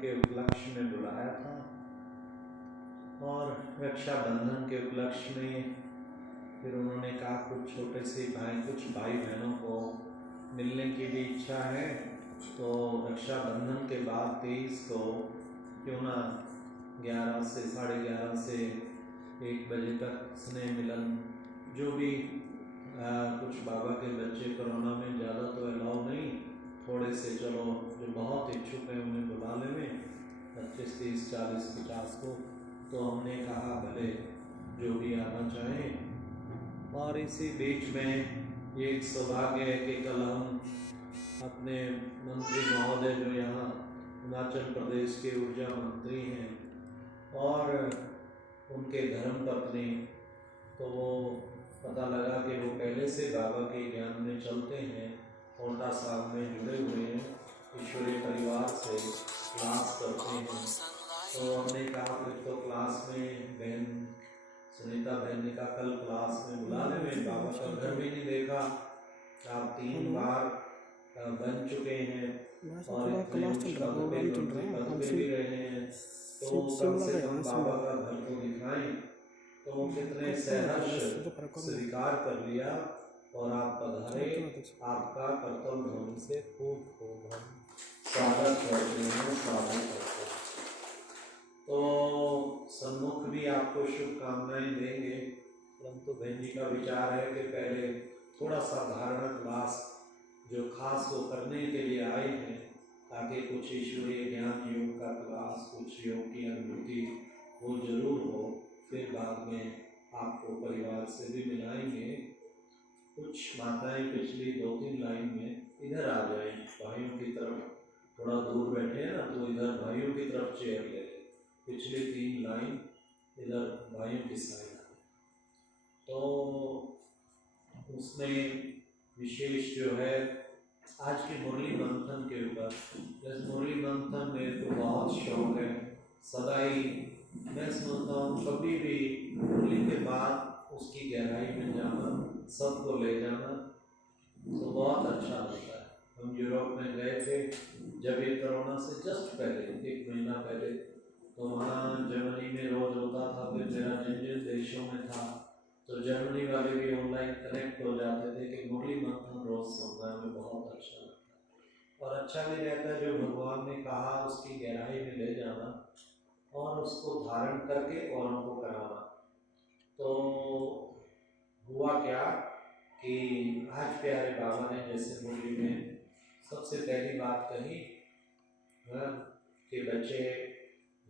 के उपलक्ष्य में बुलाया था और रक्षाबंधन के उपलक्ष्य में फिर उन्होंने कहा कुछ कुछ भाई बहनों को मिलने की भी इच्छा है, तो रक्षाबंधन के बाद 23 को क्यों ना 11 से 11:30 से 1 बजे तक स्नेह मिलन, जो भी कुछ बाबा के बच्चे कोरोना में ज़्यादा तो अलाउ नहीं, थोड़े से चलो जो बहुत इच्छुक हैं उन्हें बुला लें 25, 30, 40, 50 को। तो हमने कहा भले जो भी आना चाहें। और इसी बीच में ये एक सौभाग्य है कि कल हम अपने मंत्री महोदय जो यहाँ हिमाचल प्रदेश के ऊर्जा मंत्री हैं और उनके धर्मपत्नी, तो वो पता लगा कि वो पहले से बाबा के ज्ञान में चलते हैं, कोंटा साहब में जुड़े हुए हैं, ईश्वरीय परिवार से क्लास करते हैं। तो हमने कहा फिर तो क्लास में बहन सुनीता बहन ने कहा कल क्लास में बुला लें, बाबा का घर भी नहीं देखा, आप 3 बार बन चुके हैं और इतने पद पे भी रहे हैं, तो कम से कम बाबा का घर तो दिखाएं। तो कितने सहर्ष स्वीकार कर लिया और आप पधारे, आपका कर्तव्य धर्म से खूब खूब हम स्वागत करते हैं, स्वागत करते हैं। तो सन्मुख भी आपको शुभकामनाएं देंगे, परंतु बहन जी का विचार है कि पहले थोड़ा सा धारणा क्लास जो खास वो करने के लिए आए हैं, ताकि कुछ ईश्वरीय ज्ञान योग का क्लास, कुछ योग की अनुभूति वो जरूर हो। फिर बाद में आपको परिवार से भी मिलाएंगे। कुछ माताएं पिछली 2-3 लाइन में इधर आ जाएं, भाइयों की तरफ, थोड़ा दूर बैठे हैं ना, तो इधर भाइयों की तरफ चेयर ले, पिछली 3 लाइन इधर भाइयों की साइड। तो उसमें विशेष जो है आज की मुरली मंथन के ऊपर, इस मुरली मंथन में तो बहुत शौक है, सदा ही मैं सोचता हूँ कभी भी मुरली के बाद उसकी गहराई में जाना, सबको ले जाना, तो बहुत अच्छा लगता है। हम यूरोप में गए थे जब ये कोरोना से जस्ट पहले 1 महीना पहले, तो वहाँ जर्मनी में रोज होता था, फिर मेरा जिन देशों में था तो जर्मनी वाले भी ऑनलाइन कनेक्ट हो जाते थे कि मुरली मंथन रोज सुनना हमें बहुत अच्छा लगता है और अच्छा भी रहता है जो भगवान ने कहा उसकी गहराई में ले जाना और उसको धारण करके औरों को कराना। तो हुआ क्या कि आज प्यारे बाबा ने जैसे मुरली में सबसे पहली बात कही कि बच्चे,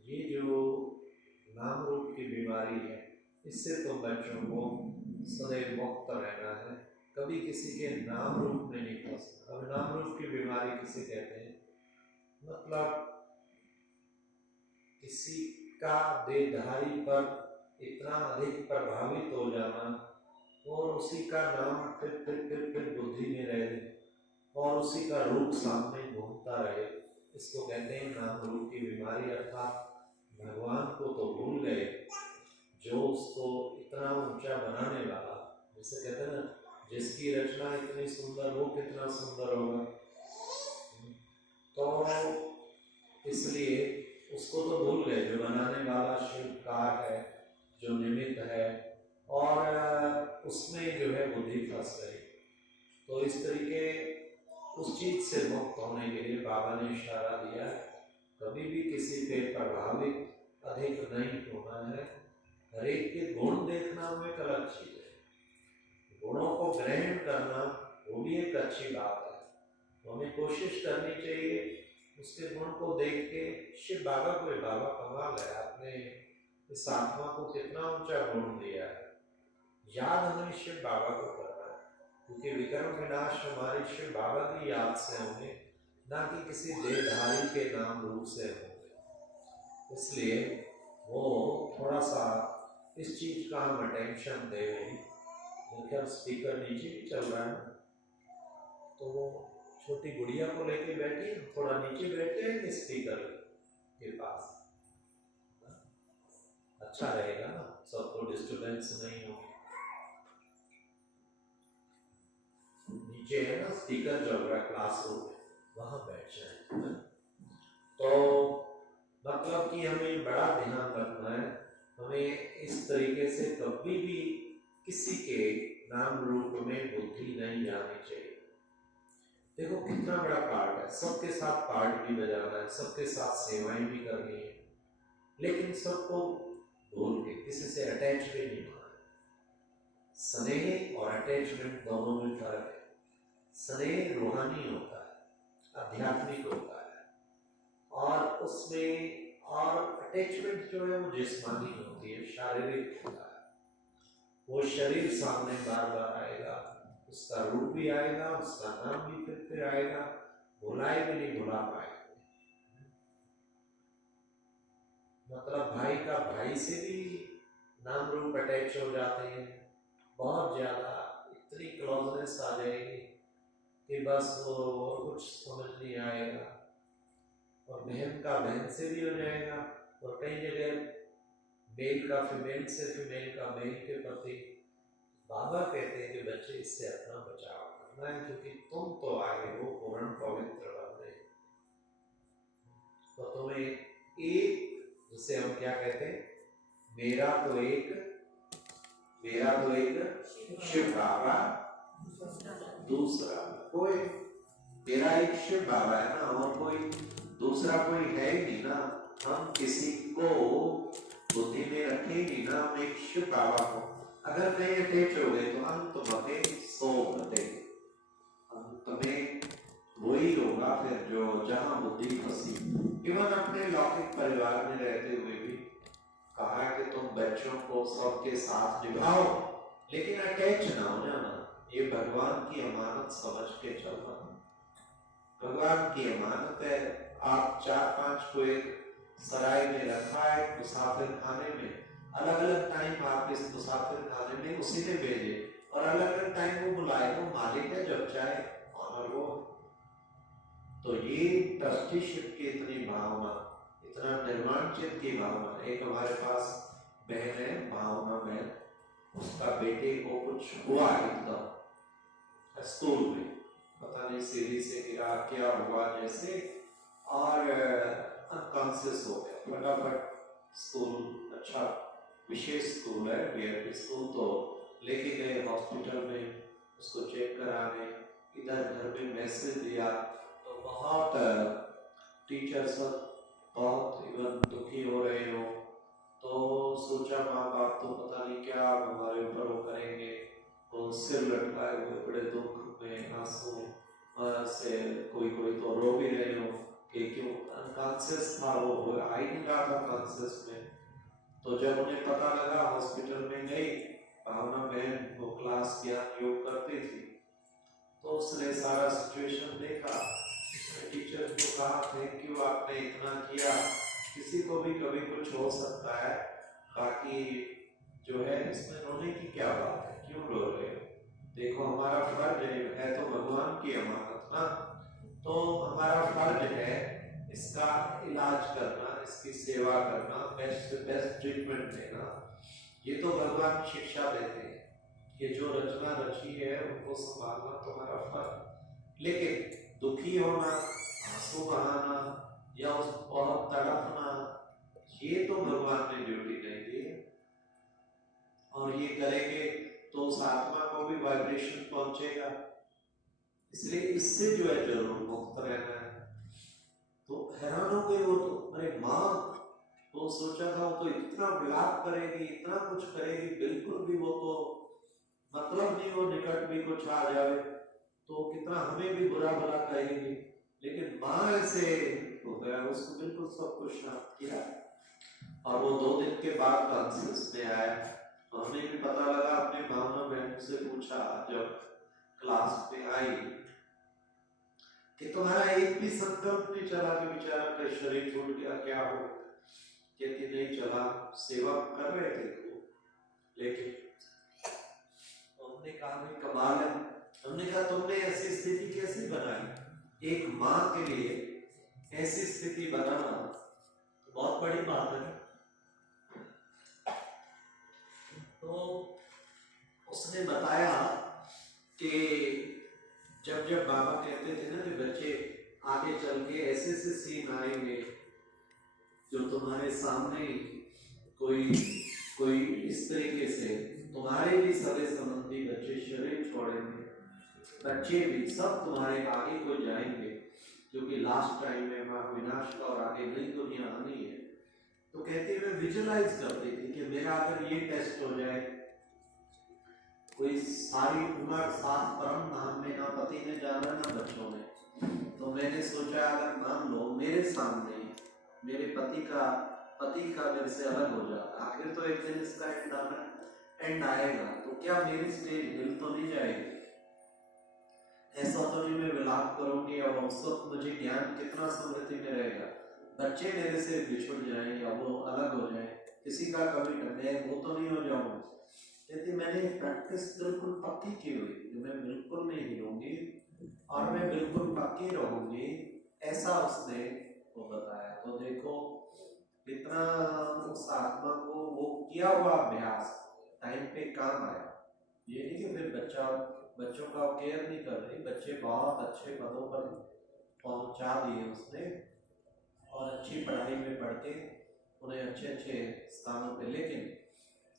ये जो नाम रूप की बीमारी है, इससे तो बच्चों को सदैव मुक्त रहना है, कभी किसी के नाम रूप में नहीं फंसना। अब नाम रूप की बीमारी किसे कहते हैं? मतलब किसी का देहधारी पर इतना अधिक प्रभावित हो जाना और उसी का नाम फिर बुद्धि में रहे और उसी का रूप सामने घूमता रहे, इसको कहते हैं नाम रूप की बीमारी। अर्थात भगवान को तो भूल गए जो उसको इतना ऊंचा बनाने वाला, जैसे कहते हैं ना, जिसकी रचना इतनी सुंदर वो कितना सुंदर होगा। तो इसलिए उसको तो भूल गए जो बनाने वाला शिल्पकार है, जो निमित्त है, और उसमें जो है बुद्धि फंस गई। तो इस तरीके उस चीज से मुक्त होने के लिए बाबा ने इशारा दिया, कभी भी किसी पे प्रभावित अधिक नहीं होना है, हर एक के गुण देखना वो एक अलग चीज है, गुणों को ग्रहण करना वो भी एक अच्छी बात है। तो हमें कोशिश करनी चाहिए उसके गुण को देख के, शिव बाबा को, बाबा कमाल है, आपने इस आत्मा को कितना ऊंचा गुण दिया है। याद हमें शिव बाबा को करना है, क्योंकि विक्रम विनाश हमारी शिव बाबा की याद से होंगे, ना कि किसी देहधारी के नाम रूप से होंगे। इसलिए वो थोड़ा सा इस चीज का हम अटेंशन दे रहे हैं। देखिए स्पीकर नीचे भी चल रहा है, तो वो छोटी गुड़िया को लेके बैठी, थोड़ा नीचे बैठे हैं स्पीकर के पास, अच्छा रहेगा ना, सबको डिस्टर्बेंस नहीं होगी। नीचे है ना स्पीकर चल रहा है क्लासरूम में, वहां बैठ जाए। तो कि हमें बड़ा ध्यान रखना है, हमें इस तरीके से कभी भी किसी के नाम रूप में बुद्धि नहीं जानी चाहिए। देखो कितना बड़ा पार्ट है, सबके साथ पार्ट भी बजाना है, सबके साथ सेवाएं भी करनी है, लेकिन सबको भूल के किसी से अटैच भी नहीं होना है। स्नेह और अटैचमेंट दोनों में फर्क है। स्नेह रूहानी होता है, आध्यात्मिक होता है, और उसमें और अटैचमेंट जो है वो जिस्मानी होती है, शारीरिक होता है। वो शरीर सामने बार बार आएगा, उसका रूप भी आएगा, उसका नाम भी फिर आएगा, भुलाए भी नहीं भुला पाएंगे। मतलब भाई का भाई से भी नाम रूप अटैच हो जाते हैं, बहुत ज्यादा, इतनी क्लोजनेस आ जाएगी कि बस वो कुछ समझ नहीं आएगा। और बहन का बहन से भी हो जाएगा, और कई जगह मेल का फीमेल से, फीमेल का मेल के प्रति। बाबा कहते हैं कि बच्चे इससे अपना बचाव करना है, क्योंकि तुम तो आगे हो पूर्ण पवित्र बनने, तो तुम्हें एक, जिसे हम क्या कहते हैं, मेरा तो एक शिव बाबा, दूसरा कोई, मेरा एक शिव बाबा है ना, और कोई दूसरा कोई है ही नहीं ना। हम किसी को बुद्धि में रखेंगे ना, हम एक शिव बाबा को अगर नहीं अटैच हो गए तो हम तुम्हें सो बते, हम तुम्हें वही होगा फिर जो जहां बुद्धि फंसी। इवन अपने लौकिक परिवार में रहते हुए भी कहा है कि तुम बच्चों को सबके साथ निभाओ, लेकिन अटैच ना हो जाना। ये भगवान की अमानत समझ के चलना, भगवान की अमानत है। आप 4-5 को एक सराय में रखा है, मुसाफिर खाने में, अलग अलग टाइम आप इस मुसाफिर खाने में उसी ने भेजे, और अलग अलग टाइम वो बुलाए, वो मालिक है, जब चाहे ऑनर वो। तो ये ट्रस्टीशिप की इतनी भावना, इतना निर्माण चित्त की भावना। एक हमारे पास बहन है, भावना बहन, उसका बेटे को कुछ हुआ एकदम स्कूल में, पता नहीं सीढ़ी से गिरा क्या हुआ जैसे, और अनकॉन्शियस हो गया। फटाफट स्कूल, अच्छा विशेष स्कूल है, वीआईपी स्कूल, तो लेके गए हॉस्पिटल में उसको चेक कराने। इधर घर में मैसेज दिया तो बहुत टीचर्स बहुत इवन दुखी हो रहे हो, तो सोचा माँ बाप तो पता नहीं क्या हमारे ऊपर वो करेंगे, वो सिर लटकाए हुए बड़े दुख में, आंसू से कोई तो रो भी रहे हो कि क्यों अनकॉन्शियस था, वो आ ही नहीं रहा था कॉन्शियस में। तो जब उन्हें पता लगा, हॉस्पिटल में गई भावना बहन, वो क्लास ज्ञान योग करती थी, तो उसने सारा सिचुएशन देखा, टीचर को कहा थैंक यू आपने इतना किया, किसी को भी कभी कुछ हो सकता है, बाकी जो है इसमें रोने की क्या बात है, क्यों रो रहे हो, देखो हमारा फर्ज है तो भगवान की अमानत ना, तो हमारा फर्ज है इसका इलाज करना, इसकी सेवा करना, बेस्ट से बेस्ट ट्रीटमेंट देना। ये तो भगवान शिक्षा देते हैं कि जो रचना रची है उनको संभालना तुम्हारा फर्ज। लेकिन दुखी होना, आंसू बहाना, या उस बहुत तड़पना, ये तो भगवान ने ड्यूटी नहीं दी है। और ये करेंगे तो उस आत्मा को भी वाइब्रेशन पहुंचेगा, इसलिए इससे जो है जरूर मुक्त रहना है। तो हैरान हो गए वो, तो अरे माँ, तो सोचा था वो तो इतना विलाप करेगी, इतना कुछ करेगी, बिल्कुल भी वो तो मतलब नहीं वो निकट भी कुछ आ जाए तो कितना हमें भी बुरा भला कहेगी, लेकिन माँ ऐसे हो गया, उसको बिल्कुल सब कुछ शांत किया। और वो 2 दिन के बाद कॉन्शियस में आया, तो हमें भी पता लगा, अपने भावना बहन से पूछा जब क्लास में आई कि तुम्हारा एक भी संकल्प नहीं चला कि बेचारा का शरीर छूट गया, क्या हो, कहती नहीं चला, सेवा कर रहे थे तो, लेकिन हमने कहा नहीं कमाल है, हमने कहा तुमने ऐसी स्थिति कैसे बनाई, एक माँ के लिए ऐसी स्थिति बनाना तो बहुत बड़ी बात है। तो उसने बताया कि जब जब बाबा कहते थे ना कि बच्चे आगे चल के ऐसे ऐसे सीन आएंगे जो तुम्हारे सामने कोई कोई इस तरीके से तुम्हारे भी सगे संबंधी बच्चे शरीर छोड़ेंगे, बच्चे भी सब तुम्हारे आगे को जाएंगे, क्योंकि लास्ट टाइम में वहां विनाश का और आगे नई दुनिया आनी है। तो कहते हुए विजुलाइज करते थे कि मेरा अगर ये टेस्ट हो जाए, कोई सारी उम्र साथ परम धाम में ना पति ने जाना ना बच्चों ने, तो मैंने सोचा अगर मान लो मेरे सामने मेरे पति का मेरे से अलग हो जाता, आखिर तो एक दिन इसका एंड आएगा, तो क्या मेरी स्टेज हिल तो नहीं जाएगी? ऐसा तो नहीं मैं विलाप करूंगी और उस वक्त मुझे ज्ञान कितना समृद्धि में रहेगा, बच्चे मेरे से बिछुड़ जाएं या वो अलग हो जाए, किसी का कभी मैं वो तो नहीं हो जाऊंगा। कहती मैंने प्रैक्टिस बिल्कुल पक्की की हुई कि मैं बिल्कुल नहीं हिलूंगी और मैं बिल्कुल पक्की रहूंगी, ऐसा उसने वो बताया। तो देखो कितना उस आत्मा को वो किया हुआ अभ्यास टाइम पे काम आया। ये नहीं कि फिर बच्चों का केयर नहीं कर रही, बच्चे बहुत अच्छे पदों पर पहुंचा दिए उसने और अच्छी पढ़ाई में पढ़ के उन्हें अच्छे अच्छे स्थानों पे। लेकिन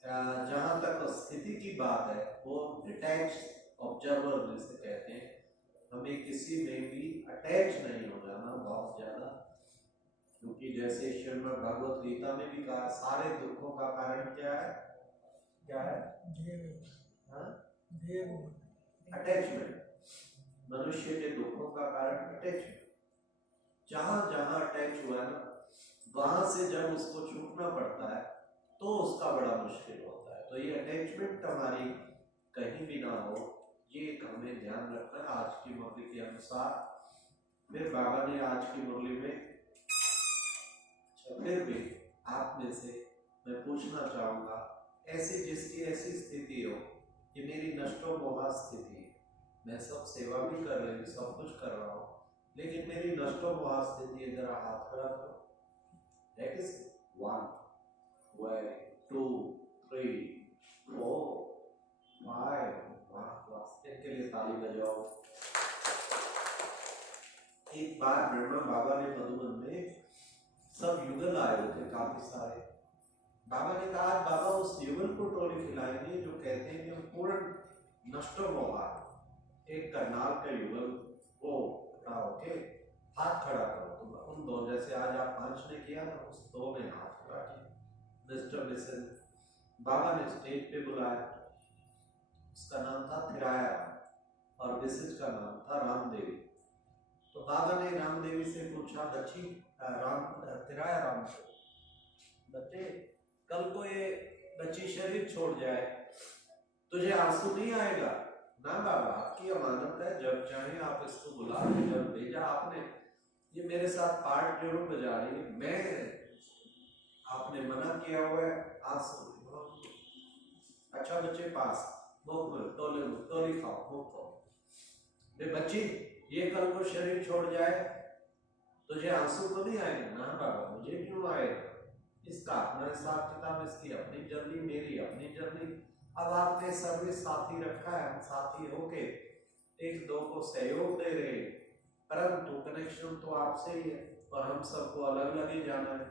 जहाँ तक स्थिति की बात है, वो डिटैच ऑब्जर्वर जिसे कहते हैं, हमें किसी में भी अटैच नहीं हो जाना बहुत ज्यादा, क्योंकि जैसे श्रीमद् भगवत गीता में भी कहा सारे दुखों का कारण क्या है? क्या है? अटैचमेंट। मनुष्य के दुखों का कारण अटैचमेंट। जहां जहां अटैच हुआ ना, वहां से जब उसको छूटना पड़ता है तो उसका बड़ा मुश्किल होता है। तो ये अटैचमेंट हमारी कहीं भी ना हो, ये हमें ध्यान रखना है। आज की मुरली के अनुसार फिर बाबा ने आज की मुरली में फिर भी आप में से मैं पूछना चाहूंगा, ऐसी जिसकी ऐसी स्थिति हो कि मेरी नष्टो मोहा स्थिति, मैं सब सेवा भी कर रही हूँ, सब कुछ कर रहा हूँ, लेकिन मेरी नष्टो मोहा स्थिति है, जरा हाथ खड़ा करो। That is 1 2 3 4 5 इनके लिए ताली बजाओ। एक बार ब्रह्मा बाबा ने मधुबन में सब युगल आए हुए थे काफी सारे। बाबा ने कहा बाबा उस युगल को टोली खिलाएंगे जो कहते हैं कि हम पूर्ण नष्ट होगा। एक करनाल का युगल वो खड़ा होके हाथ खड़ा करो, तो उन दो जैसे आज आप 5 ने किया ना, उस 2 ने हाथ खड़ा किया। मिस्टर मिसेस बाबा ने स्टेज पे बुलाया, उसका नाम था थिराया और मिसेस का नाम था रामदेवी। तो बाबा ने रामदेवी से पूछा, बच्ची थिराया राम बच्चे, कल को ये बच्ची शरीर छोड़ जाए, तुझे आंसू नहीं आएगा? ना बाबा, आपकी अमानत है, जब चाहे आप इसको बुला, जब भेजा आपने, ये मेरे साथ पार्ट जरूर बजा रही है, मैं आपने मना किया हुआ है आंसू। अच्छा बच्चे पास टोली खाओ, खूब खाओ। बच्ची ये कल को शरीर छोड़ जाए, तुझे आंसू तो नहीं आएगा? ना बाबा, मुझे क्यों आएगा? इसका अपना हिसाब किताब, इसकी अपनी जर्नी, मेरी अपनी जर्नी। अब आपने सर्विस साथी रखा है, हम साथी होके एक दो को सहयोग दे रहे, परंतु कनेक्शन तो आपसे ही है और हम सबको अलग अलग ही जाना है।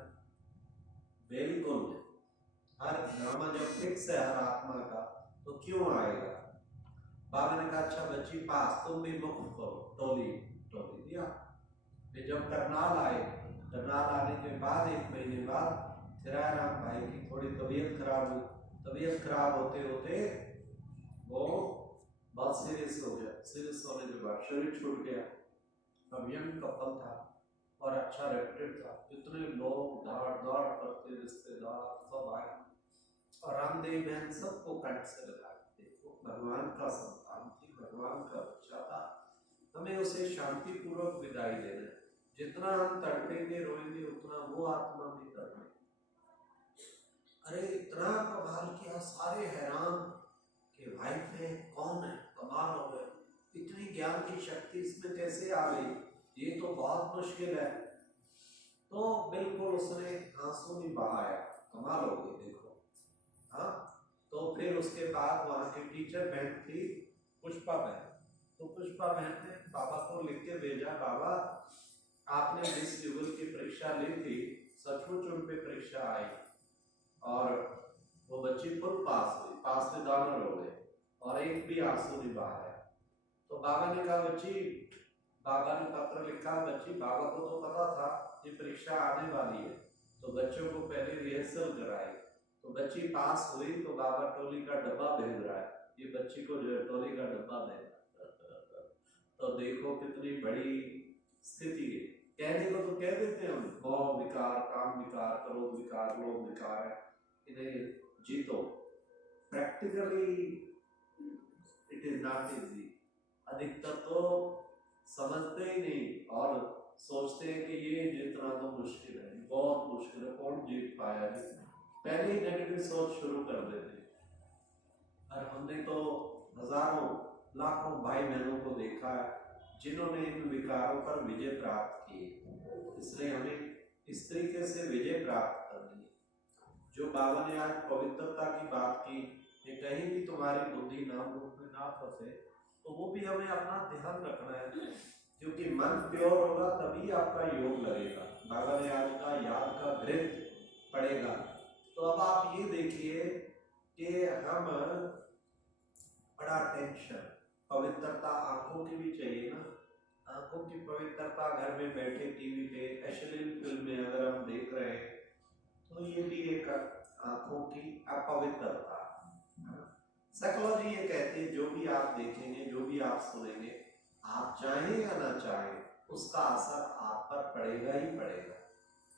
बिल्कुल, हर ड्रामा जब फिक्स है हर आत्मा का, तो क्यों आएगा? बाबा ने कहा अच्छा बच्ची पास, तुम भी मुख करो, टोली दिया। फिर जब करनाल आए, करनाल आने के बाद 1 महीने बाद थिराराम भाई की थोड़ी तबीयत खराब हुई। तबीयत खराब होते होते वो बहुत सीरियस हो गया। सीरियस होने के बाद शरीर छूट गया। अब यंग कपल था और अच्छा रेप्यूटेड था, इतने लोग दौड़ करते, रिश्तेदार सब आए और रामदेव बहन सबको कंठ से लगा, देखो भगवान का संतान थी, भगवान का बच्चा था, हमें उसे शांति पूर्वक विदाई देना है। जितना हम तड़पेंगे रोएंगे उतना वो आत्मा भी तड़पेगी। अरे इतना कमाल किया, सारे हैरान कि वाइफ है कौन है, कमाल हो गए, इतनी ज्ञान की शक्ति इसमें कैसे आ गई, ये तो बहुत मुश्किल है। तो बिल्कुल उसने आंसू नहीं बहाया, कमाल हो गई देखो। हाँ, तो फिर उसके बाद वहाँ की टीचर बहन थी पुष्पा बहन, तो पुष्पा बहन ने बाबा को लिख के भेजा, बाबा आपने जिस युगल की परीक्षा ली थी सचमुच उन पे परीक्षा आई और वो बच्ची फुल पास में दाना रो गए और एक भी आंसू नहीं बहा है। तो बाबा ने कहा बच्ची, बाबा ने पत्र लिखा, बच्ची बाबा को तो पता था ये परीक्षा आने वाली है, तो बच्चों को पहले रिहर्सल कराई, तो बच्ची पास हुई तो बाबा टोली का डब्बा भेज रहा है, ये बच्ची को जो है टोली का डब्बा देना। तो देखो कितनी बड़ी स्थिति है। कहने को तो कह देते हैं हम, मोह विकार, काम विकार, क्रोध विकार, लोभ विकार है, इन्हें जीतो। Practically it is not easy. अधिकतर तो समझते ही नहीं और सोचते हैं कि ये जीतना तो मुश्किल है, बहुत मुश्किल है, कौन जीत पाया जी। पहले ही नेगेटिव सोच शुरू कर देते। और हमने तो हजारों लाखों भाई बहनों को देखा है जिन्होंने इन विकारों पर विजय प्राप्त की, इसलिए हमें इस तरीके से विजय प्राप्त करनी है। जो बाबा ने आज पवित्रता की बात की कि कहीं भी तुम्हारी बुद्धि नाम रूप में ना फंसे, तो वो भी हमें अपना ध्यान रखना है, क्योंकि मन प्योर होगा तभी आपका योग लगेगा। बाबा ने आज का याद का घृत पड़ेगा। तो अब आप ये देखिए कि हम बड़ा टेंशन, पवित्रता आंखों की भी चाहिए ना, आंखों की पवित्रता घर में बैठे टीवी पे अश्लील फिल्में अगर हम देख रहे हैं तो ये भी एक आंखों की अपवित्रता। साइकोलॉजी ये कहती है जो भी आप देखेंगे, जो भी आप सुनेंगे, आप चाहें या ना चाहें, उसका असर आप पर पड़ेगा ही पड़ेगा।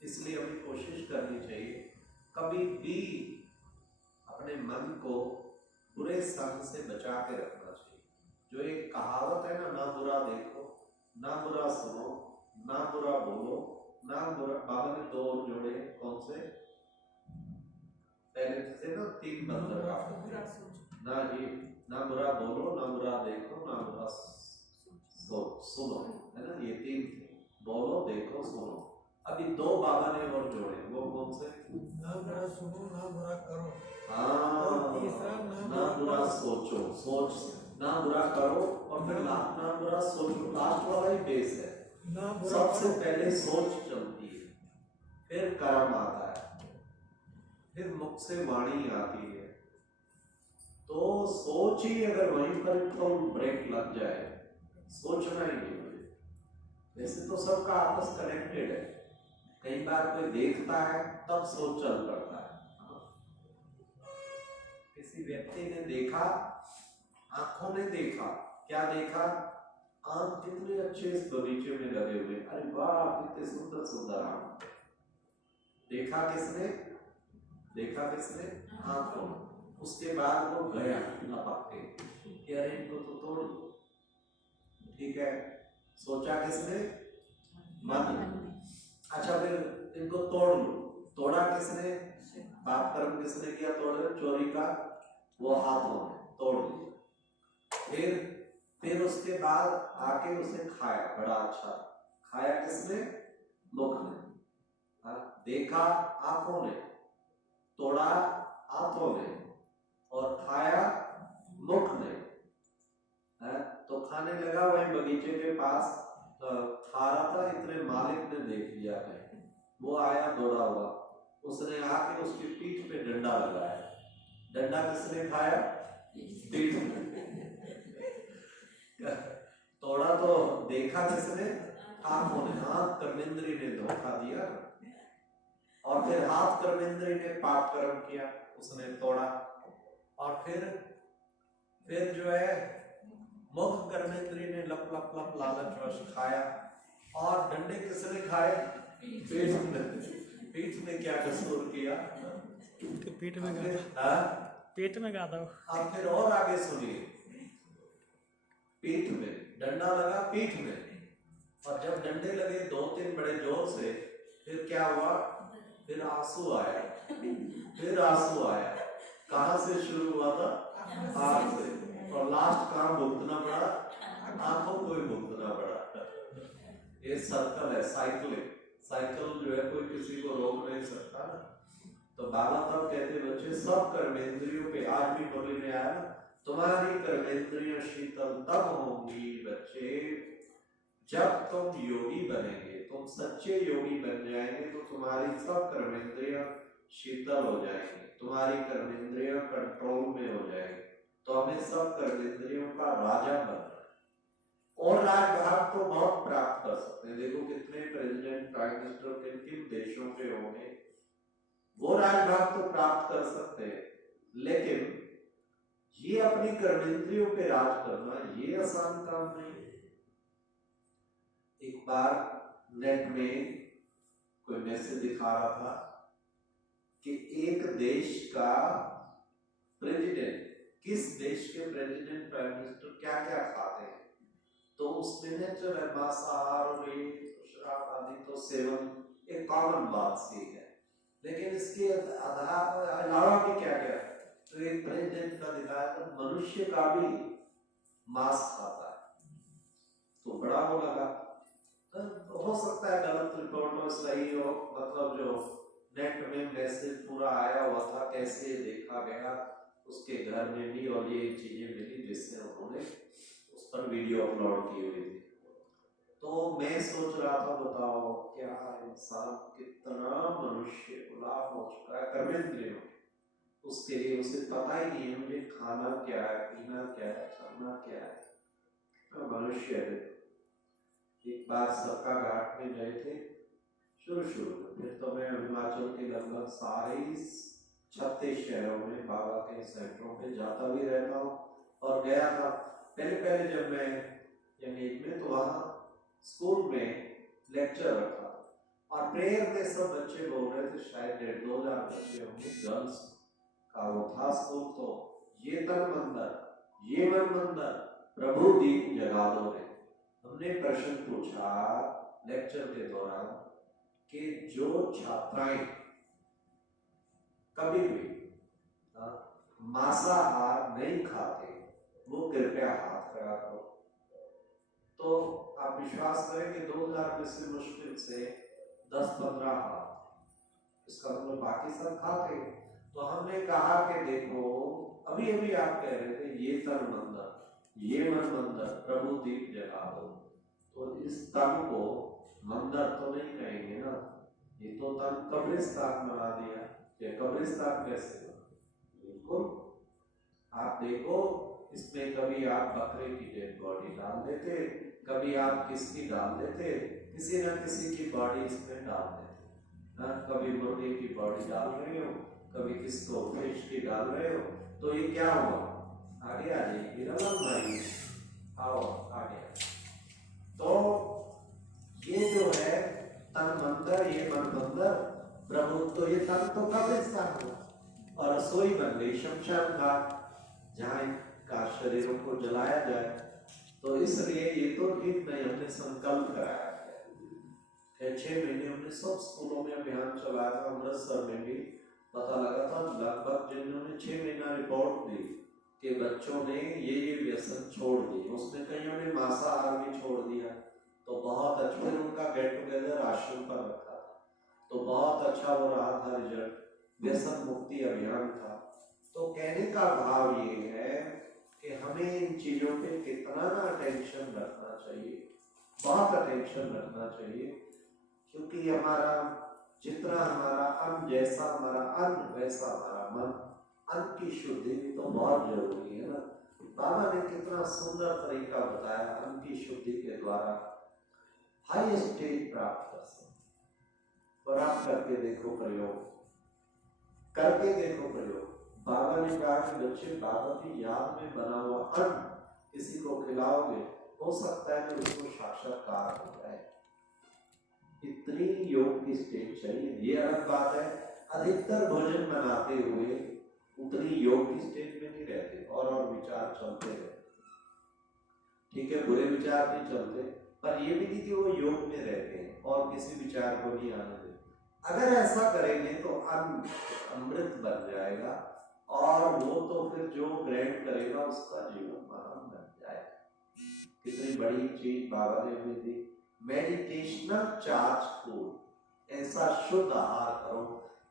इसलिए हमें कोशिश करनी चाहिए कभी भी अपने मन को बुरे संग से बचा के रखना चाहिए। जो एक कहावत है ना बुरा देखो, ना बुरा सुनो, ना बुरा बोलो, ना बुरा, बाबा ने दो और जोड़े, कौन से? पहले से ना 3 बंदर ना ही, ना बुरा बोलो, ना बुरा देखो, ना बुरा सुनो, है ना, ये 3 थे, बोलो, देखो, सुनो। अभी 2 बाबा ने और जोड़े, वो कौन से? ना बुरा सुनो, ना बुरा करो। हाँ, तीसरा ना बुरा सोचो, ना बुरा करो, और फिर ना बुरा सोचो। लास्ट वाला ही बेस है। सबसे पहले सोच चलती है, फिर कर्म आता है, फिर मुख से वाणी आती है। तो सोच ही अगर वहीं पर तो ब्रेक लग जाए, सोचना ही नहीं मुझे। वैसे तो सबका आपस कनेक्टेड है, कई बार कोई देखता है तब सोच चल पड़ता है। किसी व्यक्ति ने देखा, आंखों ने देखा, क्या देखा? आम कितने अच्छे इस बगीचे में लगे हुए, अरे वाह कितने सुंदर सुंदर आम। देखा किसने? आंखों। उसके बाद वो गया लपक के, अरे इनको तो तोड़ दो, ठीक है। सोचा किसने? मन। अच्छा फिर इनको तोड़ लो, तोड़ा किसने? पाप कर्म किसने किया? तोड़, चोरी का वो हाथों में तोड़ दिया। फिर उसके बाद आके उसे खाया, बड़ा अच्छा खाया किसने? मुख ने। देखा आंखों ने, तोड़ा हाथों ने, और खाया मुख ने। तो खाने लगा वही बगीचे के पास, खा रहा था, इतने मालिक ने देख लिया कहीं, वो आया दौड़ा हुआ, उसने आके उसकी पीठ पे डंडा लगाया। डंडा किसने खाया? पीठ में। तोड़ा तो देखा किसने? आंखों ने। हाथ कर्मेंद्री ने धोखा दिया, और फिर हाथ कर्मेंद्री ने पाप कर्म किया, उसने तोड़ा। और फिर जो है मुख कर्मेंद्री ने लप लप लप लालचवश खाया। और डंडे किसने खाए? पीठ में क्या कसूर किया? पेट में गाता हो। आप फिर और आगे सुनिए, पीठ में डंडा लगा, पीठ में, और जब डंडे लगे 2-3 बड़े जोर से, फिर क्या हुआ? फिर आंसू आया। कहां से शुरू हुआ था? आंख से, और लास्ट कहां भुगतना पड़ा? आंखों को ही भुगतना पड़ा। ये सर्कल है, साइकिल जो है कोई किसी को रोक नहीं सकता ना। तो बाबा तब कहते बच्चे सब कर्मेंद्रियों पे, आज भी मुरली में आया ना, तुम्हारी कर्मेंद्रियां शीतल तब होंगी बच्चे जब तुम योगी बनेंगे, तुम सच्चे योगी बन जाएंगे, तो तुम्हारी सब कर्मेंद्रियां शीतल हो जाएंगी, तुम्हारी कर्मेंद्रियां कंट्रोल में हो जाएंगी। तो हमें सब कर्मेंद्रियों का राजा बनना है। और राजभाग तो बहुत प्राप्त कर सकते हैं। देखो कितने प्रेसिडेंट, प्राइम मिनिस्टर किन किन देशों के होंगे, वो राजभाग तो प्राप्त कर सकते हैं, लेकिन ये अपनी कर्मेंद्रियों पे राज करना ये आसान काम नहीं है। एक बार नेट में कोई मैसेज दिखा रहा था कि एक देश का प्रेसिडेंट, किस देश के प्रेसिडेंट, प्राइम मिनिस्टर क्या क्या खाते हैं, तो उसमें नेचुरल मांसाहार और ये शराब आदि तो सेवन एक कॉमन बात सी है, लेकिन इसके अलावा भी क्या क्या है, तो एक प्रेसिडेंट का दिखाया तो मनुष्य का भी मांस खाता है। तो बड़ा वो लगा, तो हो सकता है गलत रिपोर्ट हो, सही हो, मतलब जो नेट में मैसेज पूरा आया हुआ था कैसे देखा गया उसके घर में भी, और ये चीजें मिली जिससे उन्होंने उस पर वीडियो अपलोड की हुई थी। तो मैं सोच रहा था बताओ क्या इंसान कितना मनुष्य गुलाम हो चुका है कर्मेंद्रियों, उसके लिए उसे पता ही नहीं है मुझे खाना क्या है, पीना क्या है, करना क्या है। तो मनुष्य है। एक बार सबका घाट में गए थे शुरू में, फिर तो मैं हिमाचल के लगभग सारे 36 शहरों में बाबा के सेंटरों पे जाता भी रहता हूँ, और गया था पहले जब मैं यंग में, तो वहाँ स्कूल में लेक्चर रखा और प्रेयर में सब बच्चे बोल रहे थे, शायद 1,500 बच्चे होंगे, गर्ल्स का वो था स्कूल। तो ये तन मंदिर, ये मन मंदिर, प्रभु दीप जगा दो रे। हमने प्रश्न पूछा लेक्चर के दौरान कि जो छात्राएं कभी भी मांसाहार नहीं खाते वो कृपया हाथ खड़ा करो। तो आप विश्वास करें कि 2000 में से मुश्किल से 10-15 हाथ, इसका मतलब बाकी सब खाते। तो हमने कहा कि देखो अभी आप कह रहे थे ये तन मंदिर, ये मन मंदिर, प्रभु दीप जगा दो, तो इस तन को मंदिर तो नहीं कहेंगे ना, ये तो तन कब्रिस्तान बना दिया। ये कब्रिस्तान कैसे बना? बिल्कुल। आप देखो इसमें कभी आप बकरे की डेड बॉडी डाल देते, कभी आप किसकी डाल देते, किसी न किसी की बॉडी इसमें डाल देते ना, कभी मुर्गे की बॉडी डाल रहे हो, कभी किसको फिश की डाल रहे हो। तो ये क्या हुआ? आगे आ जाइए भाई, आओ आगे। तो ये जो है तन मंदिर, ये मन मंदिर, प्रभु तो ये तन तो कब्रिस्तान हुआ, और रसोई बन गई शमशान घाट जहाँ का शरीरों को जलाया जाए। तो इसलिए ये तो ठीक नहीं, हमने संकल्प कराया है। 6 महीने हमने सब स्कूलों में अभियान चलाया था, अमृतसर में भी पता लगा था लगभग जिन्होंने 6 महीना रिपोर्ट दी कि बच्चों ने ये व्यसन छोड़ दिए, उसमें कईयों ने मांसाहार भी छोड़ दिया। तो बहुत अच्छा, फिर उनका गेट टुगेदर आश्रम पर रखा था, तो बहुत अच्छा हो रहा था रिजल्ट, व्यसन मुक्ति अभियान था। तो कहने का भाव ये है कि हमें इन चीजों पे कितना ना अटेंशन रखना चाहिए, बहुत अटेंशन रखना चाहिए, क्योंकि हमारा जितना हमारा अन्न, जैसा हमारा अन्न वैसा हमारा मन, अन्न की शुद्धि भी तो बहुत जरूरी है ना। बाबा ने कितना सुंदर तरीका बताया, अन्न की शुद्धि के द्वारा हाई स्टेज प्राप्त कर सकते। और आप करके देखो प्रयोग, करके देखो प्रयोग। बाबा ने कहा कि बच्चे बाबा की याद में बना हुआ अन्न किसी को खिलाओगे, हो सकता है कि उसको साक्षात्कार हो जाए। इतनी योग की स्टेज चाहिए। ये अलग बात है अधिकतर भोजन बनाते हुए उतनी योग की स्टेज में नहीं रहते, और विचार चलते रहते। ठीक है, बुरे विचार नहीं चलते, पर ये भी नहीं कि वो योग में रहते हैं और किसी विचार को नहीं आने देते। अगर ऐसा करेंगे तो अमृत बन जाएगा, और वो तो फिर जो ग्रहण करेगा उसका जीवन महान बन जाएगा। कितनी बड़ी चीज बाबा ने हमें दी, मेडिटेशनल चार्ज फूड। ऐसा शुद्ध आहार करो,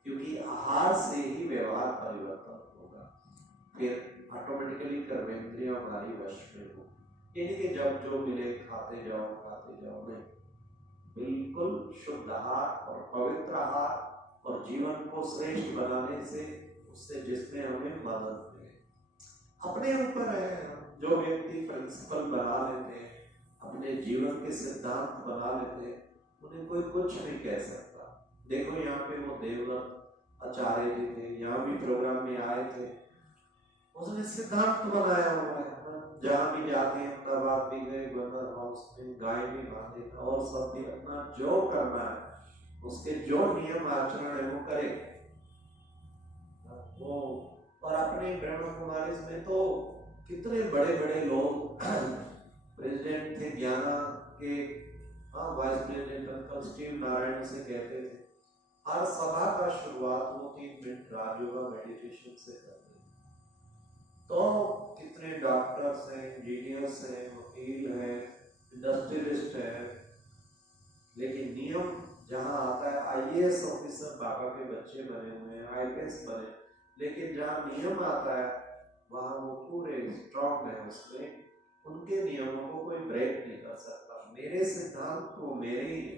क्योंकि आहार से ही व्यवहार परिवर्तन होगा, फिर ऑटोमेटिकली कर्मेंद्रियां हमारी वश में हो। ये नहीं कि जब जो मिले खाते जाओ नहीं, बिल्कुल शुद्ध आहार और पवित्र आहार और जीवन को श्रेष्ठ बनाने से उससे जिसमें हमें मदद मिले। अपने ऊपर है, जो व्यक्ति प्रिंसिपल बना लेते हैं, अपने जीवन के सिद्धांत बना लेते हैं, उन्हें कोई कुछ नहीं कह सकता। देखो यहाँ पे वो देवव्रत आचार्य जी थे, यहाँ भी प्रोग्राम में आए थे, उसने सिद्धांत बनाया हुआ है। जहाँ भी जाते हैं, अहमदाबाद भी गए, गवर्नर हाउस में गाय भी बांधे और सब भी अपना जो करना है, उसके जो नियम आचरण है वो करे। वो और अपने ब्रह्मा कुमारी में तो कितने बड़े बड़े लोग प्रेसिडेंट थे ज्ञाना के, vice president uncle Steve Narayan से कहते थे हर सभा का शुरुआत वो 3 मिनट राजयोगा मेडिटेशन से करते हैं। तो कितने डॉक्टर्स हैं, इंजीनियर्स हैं, वकील हैं, इंडस्ट्रियलिस्ट हैं, लेकिन नियम जहाँ आता है, आईएएस ऑफिसर बाबा के बच्चे बने हुए हैं, आईपीएस बने, लेकिन जहाँ नियम आता है वहाँ वो पूरे स्ट्रॉन्ग है, उसमें उनके नियमों को कोई ब्रेक नहीं कर सकता। मेरे सिद्धांत तो मेरे ही है,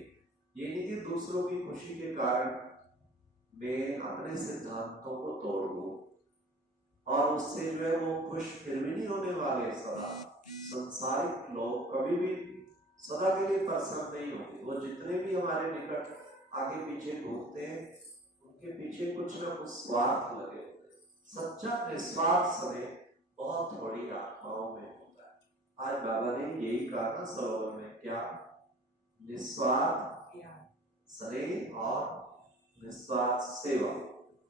ये नहीं कि दूसरों की खुशी के कारण मैं अपने सिद्धांतों को तोड़ दूं और उससे जो है वो खुश फिर भी नहीं होने वाले। सदा संसारिक लोग कभी भी सदा के लिए प्रसन्न नहीं होंगे। वो जितने भी हमारे निकट आगे पीछे घूमते हैं, उनके पीछे कुछ ना कुछ स्वार्थ लगे होते हैं। सच्चा निस्वार्थ समय बहुत थोड़ी आत्माओं में होता है। आज बाबा ने यही कहा ना सरोवर में, क्या निस्वार्थ स्नेह और निस्वार्थ सेवा,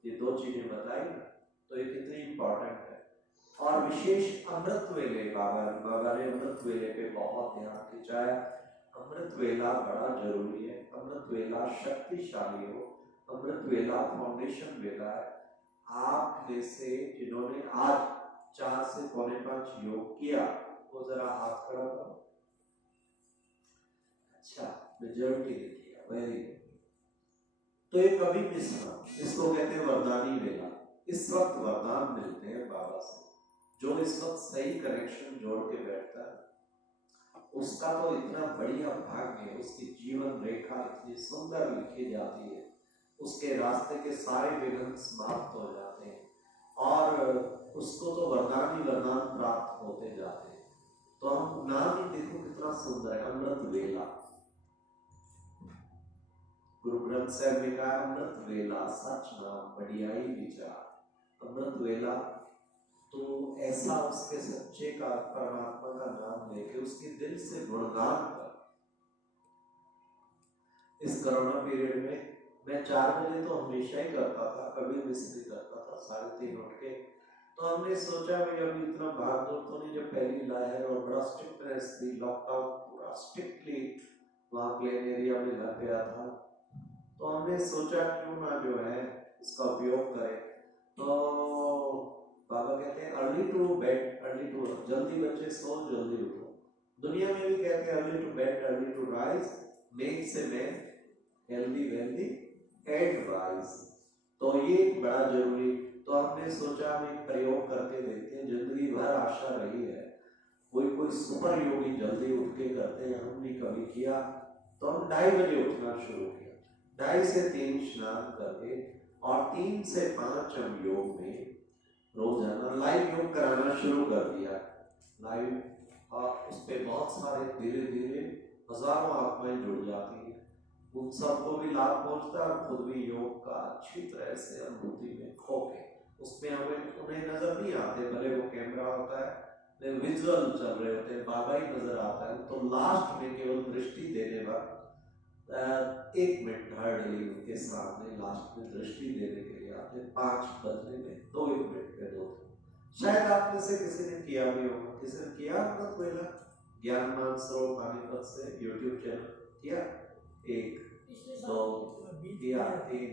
ये 2 चीजें बताई ना, तो ये कितनी इंपॉर्टेंट है। और विशेष अमृत वेले, बाबा ने अमृत वेले पे बहुत ध्यान खिंचाया। अमृत वेला बड़ा जरूरी है, अमृत वेला शक्तिशाली हो, अमृत वेला फाउंडेशन वेला है। आप में से जिन्होंने आज 4 से पौने 5 योग किया, वो जरा हाथ खड़ा करो। अच्छा, मेजॉरिटी ने किया, वेरी गुड। तो ये कभी मिस ना, इसको कहते हैं वरदानी वेला। इस वक्त वरदान मिलते हैं बाबा से। जो इस वक्त सही कनेक्शन जोड़ के बैठता है, उसका तो इतना बढ़िया भाग्य है, उसकी जीवन रेखा इतनी सुंदर लिखी जाती है, उसके रास्ते के सारे विघ्न समाप्त हो जाते हैं और उसको तो वरदान ही वरदान प्राप्त होते जाते हैं। तो हम नाम ही देखो कितना सुंदर है, अमृत वेला। गुरु ग्रंथ साहिब में कहा अमृत वेला सच नाम बढ़ियाई विचार। अमृत वेला तो ऐसा उसके सच्चे का परमात्मा का नाम लेके उसके दिल से गुणगान कर। इस कोरोना पीरियड में मैं 4 बजे तो हमेशा ही करता था, कभी मिस नहीं करता था, 3:30 उठ के। तो हमने सोचा भाई अभी इतना भाग दौड़ तो नहीं, जब पहली लहर और बड़ा स्ट्रिक्टनेस थी, लॉकडाउन पूरा स्ट्रिक्टली वहाँ प्लेन एरिया में लग गया था, तो हमने सोचा क्यों ना जो है इसका उपयोग करें। तो बाबा कहते हैं early to bed early to, जल्दी बच्चे सो जल्दी उठो। दुनिया में भी कहते हैं early to bed early to rise, make say man healthy wealthy and wise. तो ये बड़ा जरूरी। तो हमने सोचा हम एक प्रयोग करके देखते हैं, जिंदगी भर आशा रही है कोई सुपर योगी जल्दी उठ के करते हैं, हमने कभी किया। तो हम 2:30 बजे उठना शुरू किया, 2:30 से 3 स्नान करके और 3 से 5 हम योग में रोजाना लाइव योग कराना शुरू कर दिया। लाइव उस पर बहुत सारे धीरे धीरे हजारों आत्माएं जुड़ जाती हैं, उन सबको भी लाभ पहुंचता है, खुद भी योग का अच्छी तरह से अनुभूति में खो के उसमें हमें उन्हें नजर नहीं आते, भले वो कैमरा होता है विजुअल चल रहे होते हैं, बाबा ही नजर आता है। तो लास्ट में केवल दृष्टि देने वक्त 1 मिनट हार्डली उनके सामने लास्ट में दृष्टि देने के लिए आते हैं, 5 बजने में 2-1 मिनट पे 2। शायद आप में से किसी ने किया भी होगा, किसी ने किया होगा तो वेला ज्ञान मान सरोवर पानीपत से यूट्यूब चैनल किया, 1 2 किया, 3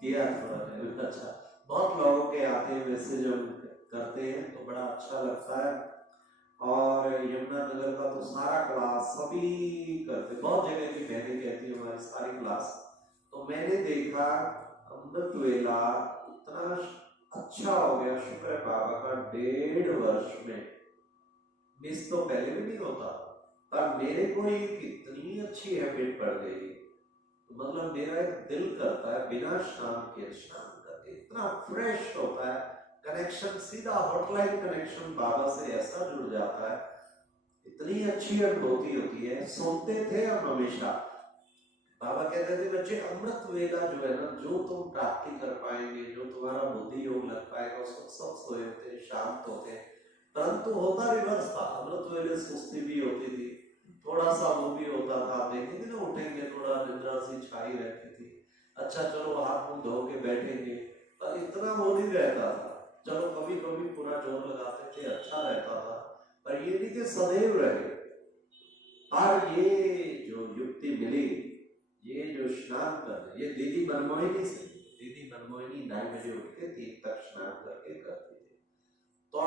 किया थोड़ा। अच्छा, बहुत लोगों के आते हैं मैसेज हम करते हैं तो बड़ा अच्छा लगता है। और यमुनानगर का तो सारा क्लास सभी करते, बहुत जगह की बहनें कहती है हमारी सारी क्लास। तो मैंने देखा अमृत वेला इतना अच्छा हो गया, शुक्र है बाबा का, 1.5 वर्ष में मिस तो पहले भी नहीं होता, पर मेरे को ये कितनी अच्छी हैबिट पड़ गई, तो मतलब मेरा एक दिल करता है बिना स्नान के स्नान करके, इतना फ्रेश होता है, कनेक्शन सीधा हॉटलाइन कनेक्शन बाबा से ऐसा जुड़ जाता है, इतनी अच्छी अनुभूति होती है। सोते थे हम हमेशा, बाबा कहते थे बच्चे अमृत वेला जो है ना, जो तुम प्राप्ति कर पाएंगे, जो तुम्हारा बुद्धि योग लग पाएगा, उसको सब सोए होते, शांत होते, परंतु होता रिवर्स था। अमृत वेले सुस्ती भी होती थी, थोड़ा सा वो भी होता था, देखेंगे ना उठेंगे थोड़ा निद्रा सी छाई रहती थी, अच्छा चलो हाथ मुंह धो के बैठेंगे, पर इतना वो नहीं रहता था, चलो कभी कभी पूरा जोर लगाते थे, अच्छा रहता था, पर ये नहीं कि सदैव रहे। और ये जो युक्ति मिली, ये जो स्नान कर, ये दीदी मनमोहिनी से, दीदी मनमोहिनी 9 बजे उठ के 3 तक स्नान करके करती थी, तो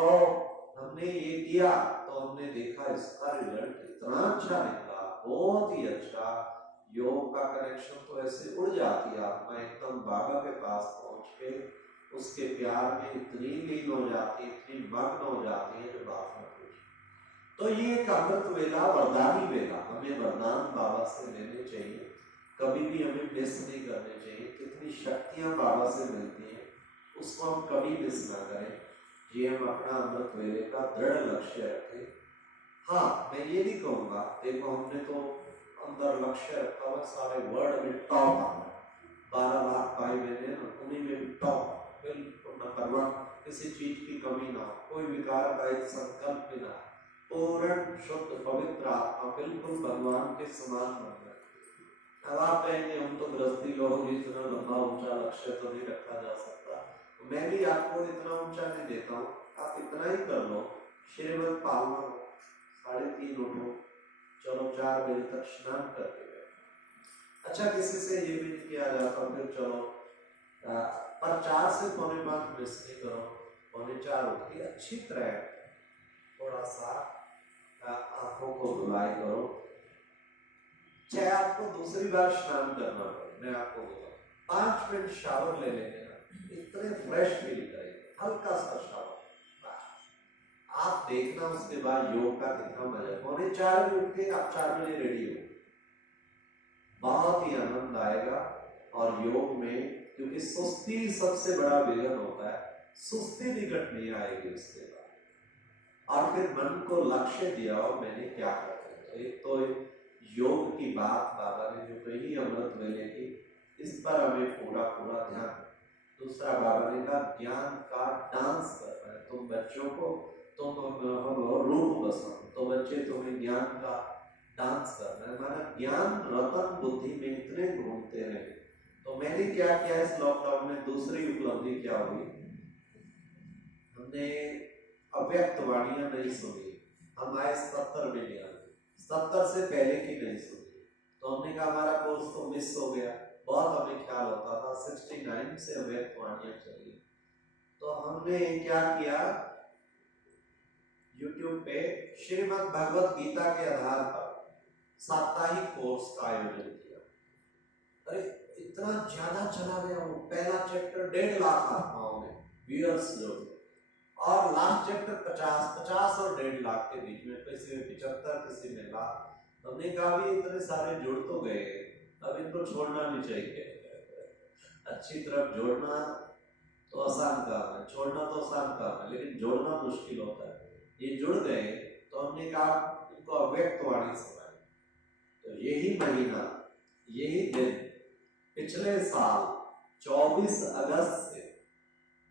हमने ये किया, तो हमने देखा इसका रिजल्ट इतना अच्छा निकला, बहुत ही अच्छा। योग का कनेक्शन तो ऐसे उड़ जाती है आत्मा, एकदम बाबा के पास पहुंच के उसके प्यार में इतनी लीन हो जाती है, इतनी मग्न हो जाती है, जो बात मत पूछो। तो ये एक अमृत वेला, वरदानी वेला, हमें वरदान बाबा से लेने चाहिए, कभी भी हमें मिस नहीं करने चाहिए। कितनी शक्तियां बाबा से मिलती हैं, उसको हम कभी मिस ना करें। ये हम अपना अमृत वेले का दृढ़ लक्ष्य रखें। हाँ, मैं ये नहीं कहूँगा, देखो हमने तो अंदर लक्ष्य रखा हुआ, सारे वर्ल्ड में टॉप आना, 12 लाख भाई बहने हैं, उन्हीं में भी टॉप, बिल्कुल नंबर 1, किसी चीज की कमी ना हो, कोई विकार का एक संकल्प भी ना, पूर्ण शुद्ध पवित्र आत्मा, बिल्कुल भगवान के समान बन जाए। अब आप कहेंगे हम तो गृहस्थी लोग, इतना लंबा ऊंचा लक्ष्य तो नहीं रखा जा सकता, तो मैं भी आपको इतना ऊंचा नहीं देता हूँ, आप इतना ही कर लो, श्रीमद पालना हो, 3:30 उठो, चलो 4 बजे तक स्नान करके बैठो। अच्छा, किसी से ये भी नहीं किया जाता, फिर चलो पर 4 से 4:45 मिस नहीं करो, 4:45 उठ के अच्छी तरह थोड़ा सा आंखों को धुलाई करो, चाहे आपको दूसरी बार स्नान करना पड़े, मैं आपको बताऊं, 5 मिनट शावर ले लेंगे ना, इतने फ्रेश फील करेंगे, हल्का सा शावर, आप देखना उसके बाद योग का कितना मजा। 4:45 बजे उठ के आप 4 बजे रेडी हो, बहुत ही आनंद आएगा। और योग में, क्योंकि सुस्ती सबसे बड़ा विघ्न होता है, सुस्ती निकट नहीं आएगी उसके बाद। और फिर मन को लक्ष्य दिया हो, मैंने क्या करना। एक तो योग की बात बाबा ने जो कही अमृत वेले की, इस पर हमें पूरा पूरा ध्यान। दूसरा बाबा ने कहा ज्ञान का डांस करना है, तुम बच्चों को, तुम रूप बसो, तो बच्चे तुम्हें ज्ञान का डांस करना है, माना ज्ञान रतन बुद्धि में इतने घूमते रहे। तो मैंने क्या किया इस लॉकडाउन में, दूसरी उपलब्धि क्या हुई, हमने अव्यक्त वाणियां नहीं सुनी, हम आए 70 में नहीं आए, 70 से पहले की नहीं सुनी, तो हमने कहा हमारा कोर्स तो मिस हो गया, बहुत हमें ख्याल होता था 69 से अव्यक्त वाणियां चली। तो हमने क्या किया, YouTube पे श्रीमद् भगवत गीता के आधार पर साप्ताहिक कोर्स का आयोजन किया। अरे इतना ज्यादा चला गया वो, पहला चैप्टर 1.5 लाख आत्माओं में व्यूअर्स जो, और लास्ट चैप्टर 50 और 1.5 लाख के बीच में, किसी में 75, किसी में लाख। हमने कहा भी इतने सारे जुड़ तो गए, अब इनको छोड़ना नहीं चाहिए। अच्छी तरफ जोड़ना तो आसान काम है, छोड़ना तो आसान काम है, लेकिन जोड़ना मुश्किल होता है। ये जुड़ गए, तो हमने कहा इनको अव्यक्त वाणी सुनाई। तो यही महीना, यही दिन, पिछले साल 24 अगस्त से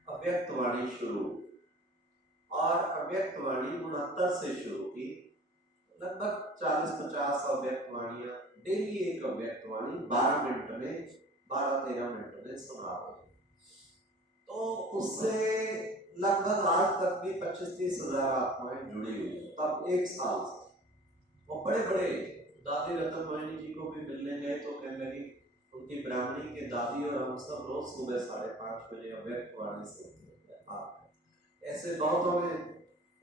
अव्यक्त वाणी शुरू, और अव्यक्त वाणी 69 से शुरू की, लगभग 40-50 अव्यक्त वाणियां, डेली एक अव्यक्त वाणी 12 मिनट में, 12-13 मिनट में सुना दो। तो उससे लगभग आज तक भी 25-30 हजार आत्माएं जुड़ी हुई है, तब 1 साल से। वो बड़े बड़े दादी रतन मोहिनी जी को भी मिलने गए, तो कहने लगी उनकी ब्राह्मणी के दादी और हम सब रोज सुबह 5:30 बजे अव्यक्त वाणी से ऐसे बहुत हमें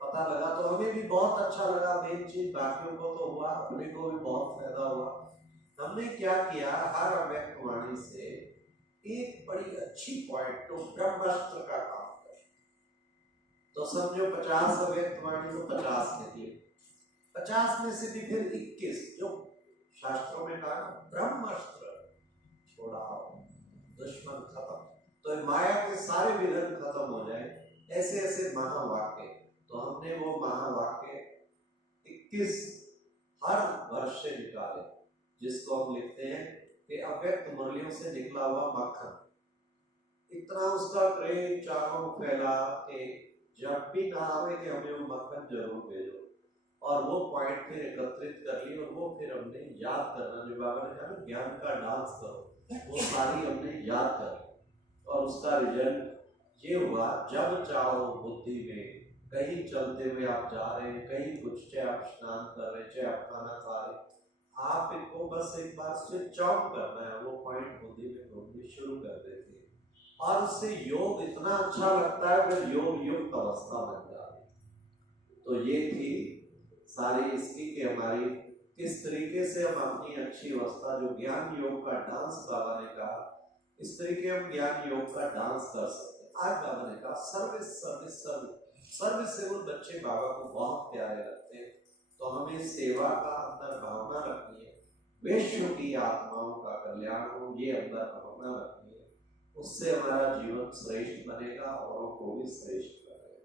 पता लगा, तो हमें भी बहुत अच्छा लगा। मेन चीज बाकियों को तो हुआ, अपने को भी बहुत फायदा हुआ। हमने क्या किया, हर अव्यक्त वाणी से एक बड़ी अच्छी पॉइंट, तो ब्रह्मास्त्र का काम कर, तो समझो 50 अव्यक्त वाणी तो 50 के लिए 50 में से भी फिर 21 जो शास्त्रों में कहा ना, ब्रह्मास्त्र छोड़ाओ, दुश्मन खत्म, तो माया के सारे विघ्न खत्म हो जाए, ऐसे ऐसे महावाक्य। तो हमने वो महावाक्य 21 हर वर्ष से निकाले, जिसको हम लिखते हैं कि अव्यक्त मुरलियों से निकला हुआ मक्खन। इतना उसका क्रेज चारों फैला कि जब भी ना आवे कि हमें वो मक्खन जरूर भेजो, और वो पॉइंट फिर एकत्रित कर ली, और वो फिर हमने याद करना, जो बाबा ने कहा ना ज्ञान का डांस करो, वो सारी हमने याद कर ली। और उसका रिजल्ट ये हुआ, जब चाहो बुद्धि में, कहीं चलते हुए आप जा रहे हैं, कहीं कुछ, चाहे आप स्नान कर रहे हैं, चाहे आप खाना खा रहे हैं, आप इनको बस एक बार स्विच ऑफ करना है, वो पॉइंट बुद्धि में घूमनी शुरू कर देती है, और उससे योग इतना अच्छा लगता है, फिर योग युक्त अवस्था बन जाती है। तो ये थी सारी इसकी कि हमारी किस तरीके से हम अपनी अच्छी अवस्था, जो ज्ञान योग का डांस बाबा ने कहा, इस तरीके हम ज्ञान योग का डांस कर सकते हैं। आज बाबा ने कहा सर्विस सर्विस सर्विस, सर्विसेबल बच्चे बाबा को बहुत प्यारे लगते हैं, तो हमें सेवा का अंदर भावना रखनी है, विश्व की आत्माओं का कल्याण हो, ये अंदर भावना रखनी है, उससे हमारा जीवन श्रेष्ठ बनेगा, औरों को भी श्रेष्ठ बनेगा।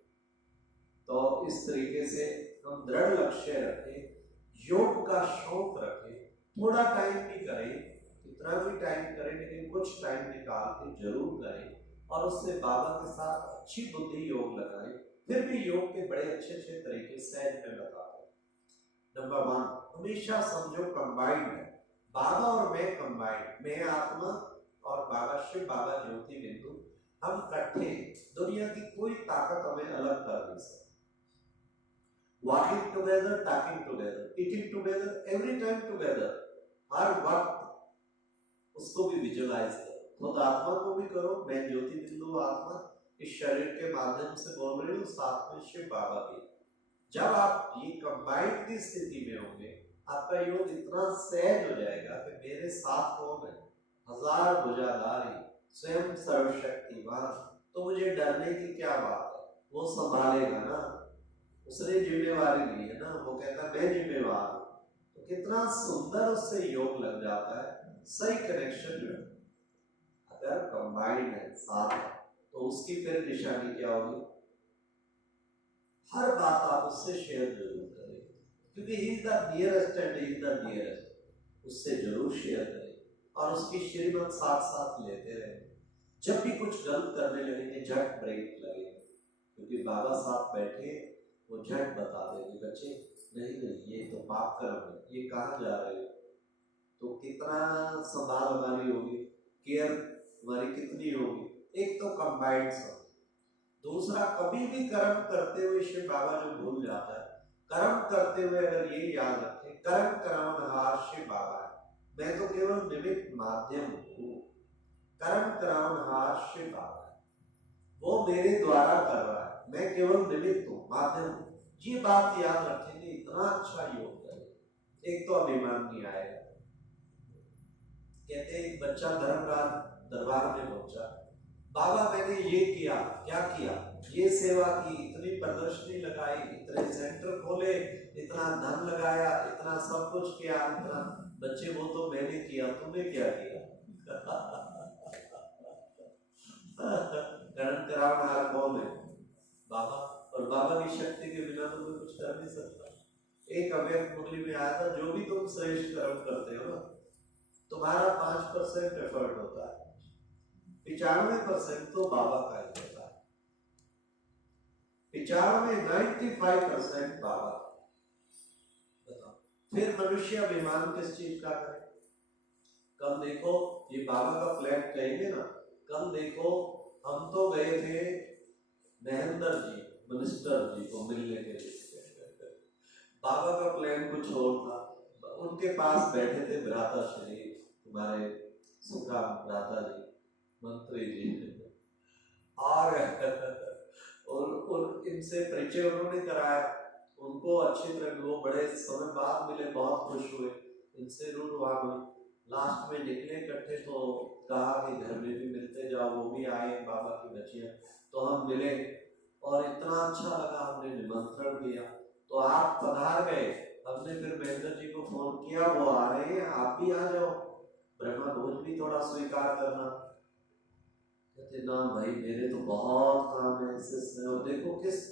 तो इस तरीके से हम दृढ़ लक्ष्य रखें, योग का शौक रखें, थोड़ा टाइम भी करें, कितना भी टाइम करें, लेकिन कुछ टाइम निकाल के जरूर करें, और उससे बाबा के साथ अच्छी बुद्धि योग लगाएं। फिर भी योग के बड़े अच्छे अच्छे तरीके सहज में बताते हैं। नंबर 1, हमेशा समझो कंबाइंड है, बाबा और मैं कंबाइंड, मैं आत्मा और बाबा शिव, बाबा ज्योति बिंदु, हम इकट्ठे, दुनिया की कोई ताकत हमें अलग कर नहीं सकती। Walking together, talking together, eating together, every time together, हर वक्त उसको भी विजुअलाइज करो, खुद आत्मा को भी करो, मैं ज्योति बिंदु आत्मा इस शरीर के माध्यम से बोल रही हूँ, साथ में शिव बाबा भी। जब आप ये कंबाइंड की स्थिति में होंगे, आपका योग इतना सहज हो जाएगा कि मेरे साथ कौन है, 1000 भुजाधारी, स्वयं सर्वशक्तिमान, तो मुझे डरने की क्या बात है, वो संभालेगा ना, उसने जिम्मेवारी ली है ना, वो कहता मैं जिम्मेवार हूं। तो कितना सुंदर उससे योग लग जाता है, सही कनेक्शन में। अगर कंबाइंड है, साथ है, तो उसकी फिर निशानी क्या होगी, हर बात आप उससे शेयर जरूर करें, क्योंकि he is the nearest and he is the nearest, उससे जरूर शेयर करें, और उसकी श्रीमत साथ साथ लेते रहें। जब भी कुछ गलत करने लगेंगे, झट ब्रेक लगेगा, क्योंकि बाबा साथ बैठे, वो झट बता देंगे, बच्चे नहीं नहीं, ये तो पाप कर्म है, ये कहाँ जा रहे हो। तो कितना संभाल हमारी होगी, केयर हमारी कितनी होगी। एक तो कंबाइंड समझ, दूसरा कभी भी कर्म करते हुए शिव बाबा जो भूल जाता है, कर्म करते हुए अगर ये याद रखें, कर्म करावनहार शिव बाबा है, मैं तो केवल निमित्त माध्यम हूँ, कर्म करावनहार शिव बाबा है, वो मेरे द्वारा कर रहा है, मैं केवल निमित्त हूँ, माध्यम हूँ। ये बात याद रखेंगे, इतना अच्छा योग करें। एक तो अभिमान नहीं आएगा। कहते एक बच्चा धर्मराज दरबार में पहुंचा, बाबा मैंने ये किया, क्या किया, ये सेवा की, इतनी प्रदर्शनी लगाई, इतने सेंटर खोले, इतना धन लगाया, इतना सब कुछ किया, इतना। बच्चे वो तो मैंने किया, तुमने क्या किया? कर्म करावनहार कौन है? बाबा। और बाबा की शक्ति के बिना तो कोई कुछ कर नहीं सकता। एक अव्यक्त मुरली में आया था, जो भी तुम श्रेष्ठ कर्म करते हो ना, तुम्हारा 5% एफर्ट होता है, 95% तो बाबा का ही होता है। 95% बाबा। बताओ फिर मनुष्य अभिमान किस चीज का करे? कल देखो, ये बाबा का फ्लैट कहेंगे ना, कल देखो हम तो गए थे महेंद्र जी मिनिस्टर जी को मिलने के लिए, बाबा का प्लान कुछ और था, उनके पास बैठे थे भ्राता श्री हमारे सुखराम भ्राता जी मंत्री जी, और इनसे परिचय उन्होंने कराया, उनको अच्छी तरह, वो बड़े समय बाद मिले, बहुत खुश हुए, इनसे रूट वहां हुई। लास्ट में निकले इकट्ठे, तो कहा कि घर में भी मिलते जाओ, वो भी आए बाबा की बच्चियां, तो हम मिले और इतना अच्छा लगा, हमने निमंत्रण दिया, तो आप पधार गए, हमने फिर महेंद्र जी को फोन किया, वो आ रहे हैं, आप भी आ जाओ, ब्रह्मा भोज भी थोड़ा स्वीकार करना। कहते ना भाई मेरे तो बहुत काम है इससे। और देखो किस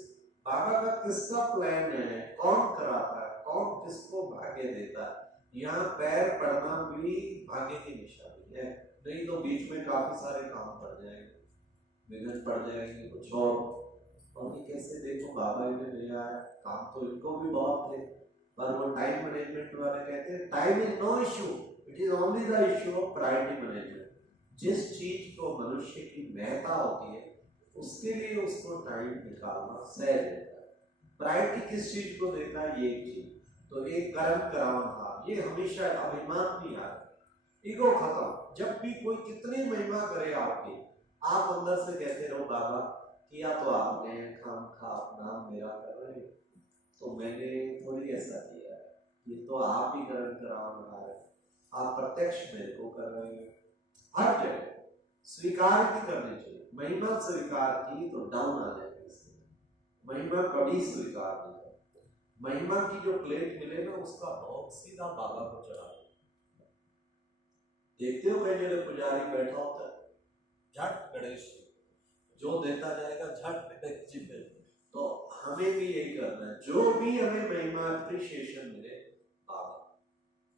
बाबा का किसका प्लान है, कौन कराता है, कौन किसको भाग्य देता है। यहाँ पैर पड़ना भी भाग्य की निशानी है, नहीं तो बीच में काफी सारे काम पड़ जाएंगे, विघ्न पड़ जाएंगे कुछ और ये कैसे देखो बाबा ने लिया है, काम तो इनको भी बहुत थे, पर वो टाइम मैनेजमेंट वाले कहते हैं time is no issue, it is only the issue of priority management. जिस चीज को मनुष्य की महत्ता होती है उसके लिए उसको टाइम निकालना सहज होता है। प्रायोरिटी किस चीज को देता है, ये चीज तो एक कर्म करावनहार, ये हमेशा अभिमान नहीं आ रहा, ईगो खत्म। जब भी कोई कितनी महिमा करे आपकी, आप अंदर से कहते रहो बाबा किया तो आपने, खाम खा नाम मेरा कर रहे हैं, तो मैंने थोड़ी ऐसा किया है, ये तो आप ही कर्म करावनहार है, आप प्रत्यक्ष मेरे को कर रहे हैं। हर जगह स्वीकार भी करनी चाहिए, महिमा स्वीकार की तो डाउन आ जाएगी, महिमा कभी स्वीकार नहीं करते। महिमा की जो प्लेट मिले ना उसका बहुत सीधा बाबा को चढ़ा दो। देखते हो कई जगह पुजारी बैठा होता है, झट गणेश जो देता जाएगा झट गणेश जी पे। तो हमें भी यही करना है, जो भी हमें महिमा अप्रिशिएशन मिले बाबा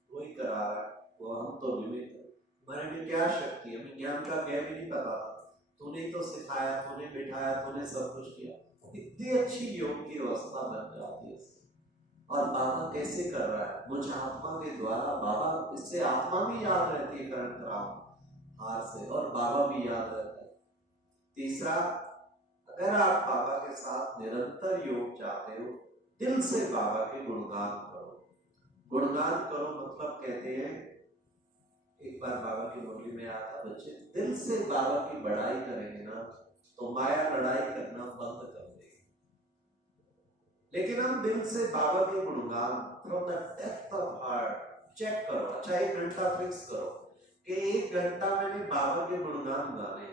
वही करा रहा है, वो हम तो निमित्त। हमारे में क्या शक्ति, हमें ज्ञान का क्या भी नहीं पता था, तूने तो सिखाया, तूने बिठाया, तूने सब कुछ किया। इतनी अच्छी योग की अवस्था बन जाती है। और बाबा कैसे कर रहा है, मुझ आत्मा के द्वारा, बाबा इससे आत्मा भी याद रहती है करण कराम हार से, और बाबा भी याद रहता है। तीसरा, अगर आप बाबा के साथ निरंतर योग चाहते हो, दिल से बाबा के गुणगान करो। गुणगान करो मतलब कहते हैं, एक बार बाबा की मुरली में आता, बच्चे दिल से बाबा की बड़ाई करेंगे ना तो माया लड़ाई करना बंद कर देगी। लेकिन हम दिल से बाबा के गुणगान from the depth of heart check करो। अच्छा 1 घंटा फिक्स करो कि 1 घंटा मैंने बाबा के गुणगान गाने।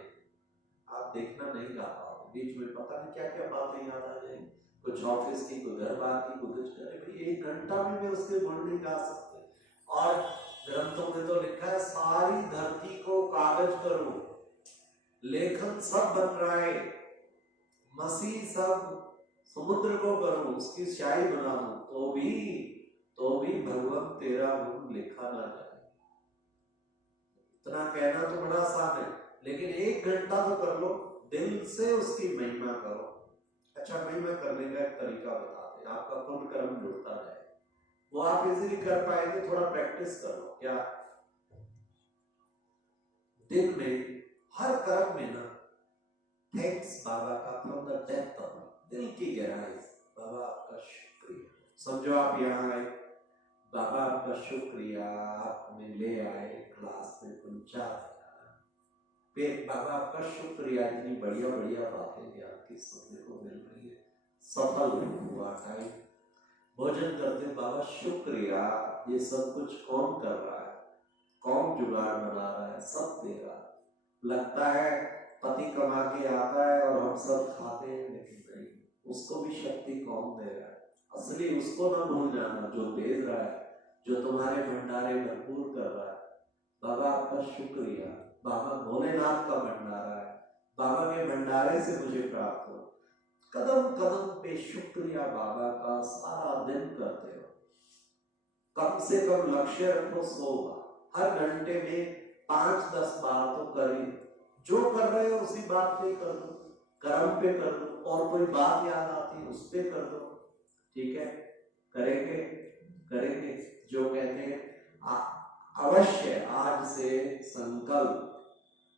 आप देखना नहीं गा पाओगे, बीच में पता नहीं क्या क्या बातें याद आ जाएंगी, कुछ ऑफिस की, कुछ घर बार की, कुछ 1 घंटा में मैं उसके गुण नहीं गा सकते। और ग्रंथों में तो लिखा है सारी धरती को कागज करो, लेखन सब बन रहा है, मसीह सब समुद्र को करो, उसकी स्याही बना दो, तो भी भगवान तेरा गुण लिखा ना जाए। इतना कहना तो बड़ा आसान है, लेकिन 1 घंटा तो कर लो, दिल से उसकी महिमा करो। अच्छा महिमा करने का एक तरीका बताते हैं, आपका पुण्य कर्म जुड़ता जाए, वो आप इजीली कर पाएंगे, थोड़ा प्रैक्टिस करो। क्या दिन में हर कर्म में ना थैंक्स बाबा का फ्रॉम द डेप्थ ऑफ दिल की गहराई, बाबा आपका शुक्रिया। समझो आप यहाँ आए, बाबा आपका शुक्रिया, आप हमें ले आए, क्लास में पहुंचा दिया, बाबा आपका शुक्रिया, इतनी बढ़िया बढ़िया बातें भी आपकी सुनने को मिल रही है, सफल हुआ टाइम, भोजन करते बाबा शुक्रिया, ये सब कुछ कौन कर रहा है, कौन जुगाड़ बना रहा है, सब तेरा। लगता है पति कमा के आता है और हम सब खाते हैं, लेकिन नहीं, उसको भी शक्ति कौन दे रहा है, असली उसको ना भूल जाना जो भेज रहा है, जो तुम्हारे भंडारे भरपूर कर रहा है। बाबा आपका शुक्रिया, बाबा भोलेनाथ का भंडारा है, बाबा के भंडारे से मुझे प्राप्त हो। कदम कदम पे शुक्रिया बाबा का सारा दिन करते हो। कम से कम लक्ष्य रखो 100 बार, हर घंटे में 5-10 बार तो कर ही, जो कर रहे हो उसी बात पे कर दो, कर्म पे कर दो, और कोई बात याद आती है उस पे कर दो। ठीक है, करेंगे करेंगे जो कहते हैं। अवश्य आज से संकल्प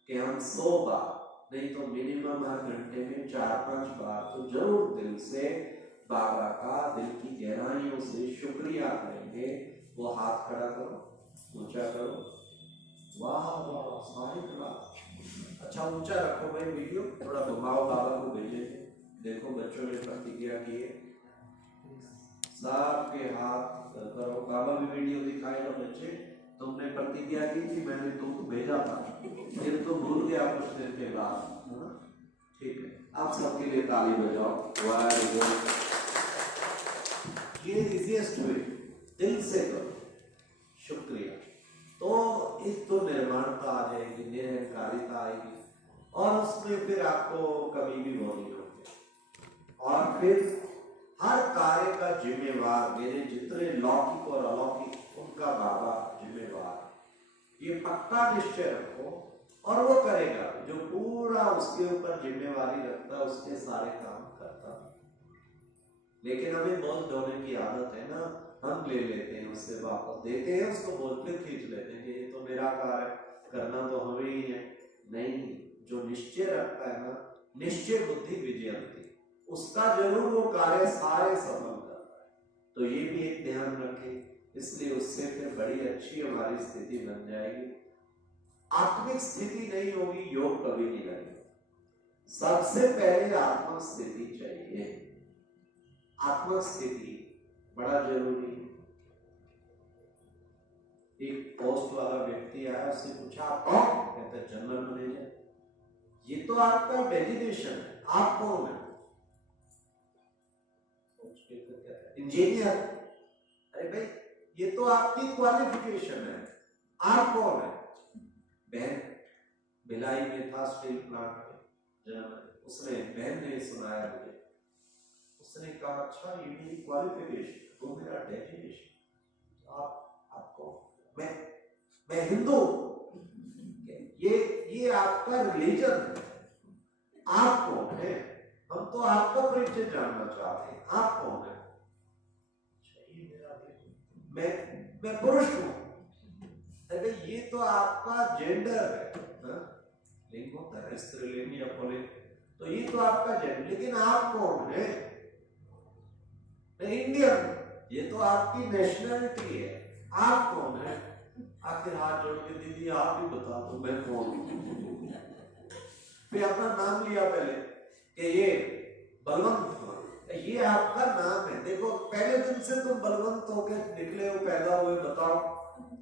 कि हम 100 बार नहीं तो मिनिमम हर घंटे में 4-5 बार तो जरूर दिल से बाबा का दिल की गहराइयों से शुक्रिया करेंगे। वो हाथ खड़ा करो, ऊंचा करो, वाह वाह सारी क्लास। अच्छा ऊंचा रखो भाई, वीडियो थोड़ा घुमाओ, बाबा को भेजे। देखो बच्चों ने प्रतिज्ञा की है, सबके हाथ करो, बाबा भी वीडियो दिखाएगा। बच्चे तुमने प्रतिज्ञा की थी, मैंने तुमको भेजा था, फिर तो भूल गया कुछ देर के बाद, है ना? ठीक है, आप सबके लिए ताली बजाओ। ये इजीएस्ट वे, दिल से करो शुक्रिया, तो एक तो निर्माणता आ जाएगी, निरहंकारिता आएगी, और उसमें फिर आपको कभी भी वो नहीं होंगे। और फिर हर कार्य का जिम्मेवार मेरे जितने लौकिक और अलौकिक उनका बाबा जिम्मेवार, ये पक्का निश्चय रखो। और वो करेगा, जो पूरा उसके ऊपर जिम्मेवारी रखता है उसके सारे काम करता है। लेकिन हमें बोझ ढोने की आदत है ना, हम ले लेते हैं, उससे वापस देते हैं, उसको बोल फिर खींच लेते हैं कि ये तो मेरा कार्य, करना तो हमें ही है। नहीं, जो निश्चय रखता है ना, निश्चय बुद्धि विजयंती, उसका जरूर वो कार्य सारे सफल करता है। तो ये भी एक ध्यान रखें। इसलिए उससे फिर बड़ी अच्छी हमारी स्थिति बन जाएगी। आत्मिक स्थिति नहीं होगी, योग कभी नहीं लगेगा। सबसे पहले आत्मिक स्थिति चाहिए। आत्मिक स्थिति बड़ा जरूरी है। एक पोस्ट वाला व्यक्ति आया, उससे पूछा आप कौन? कहते जनरल मैनेजर। ये तो आपका डेजिग्नेशन है, आप कौन है? इंजीनियर। अरे भाई, ये तो आपकी क्वालिफिकेशन है, आप कौन है? बहन भिलाई में था, स्टील प्लांट में, उसने, बहन ने सुनाया मुझे। उसने कहा अच्छा ये मेरी क्वालिफिकेशन, वो मेरा डेजिग्नेशन, आपको मैं हिंदू, ये आपका रिलीजन है, आप कौन है? हम तो आपका परिचय जानना चाहते हैं, आप कौन है? मैं पुरुष हूं। अरे ये तो आपका जेंडर है, लिंग होता है स्त्रीलिंग या पुल्लिंग, तो ये तो आपका जेंडर, लेकिन आप कौन है? इंडियन, ये तो आपकी नेशनलिटी है, आप कौन है? आखिर हाथ जोड़ के दीदी आप ही बता दो मैं कौन हूं। फिर अपना नाम लिया पहले कि ये बलवंत, ये आपका नाम है, देखो पहले दिन से तुम बलवंत होकर निकले हो, पैदा हुए, बताओ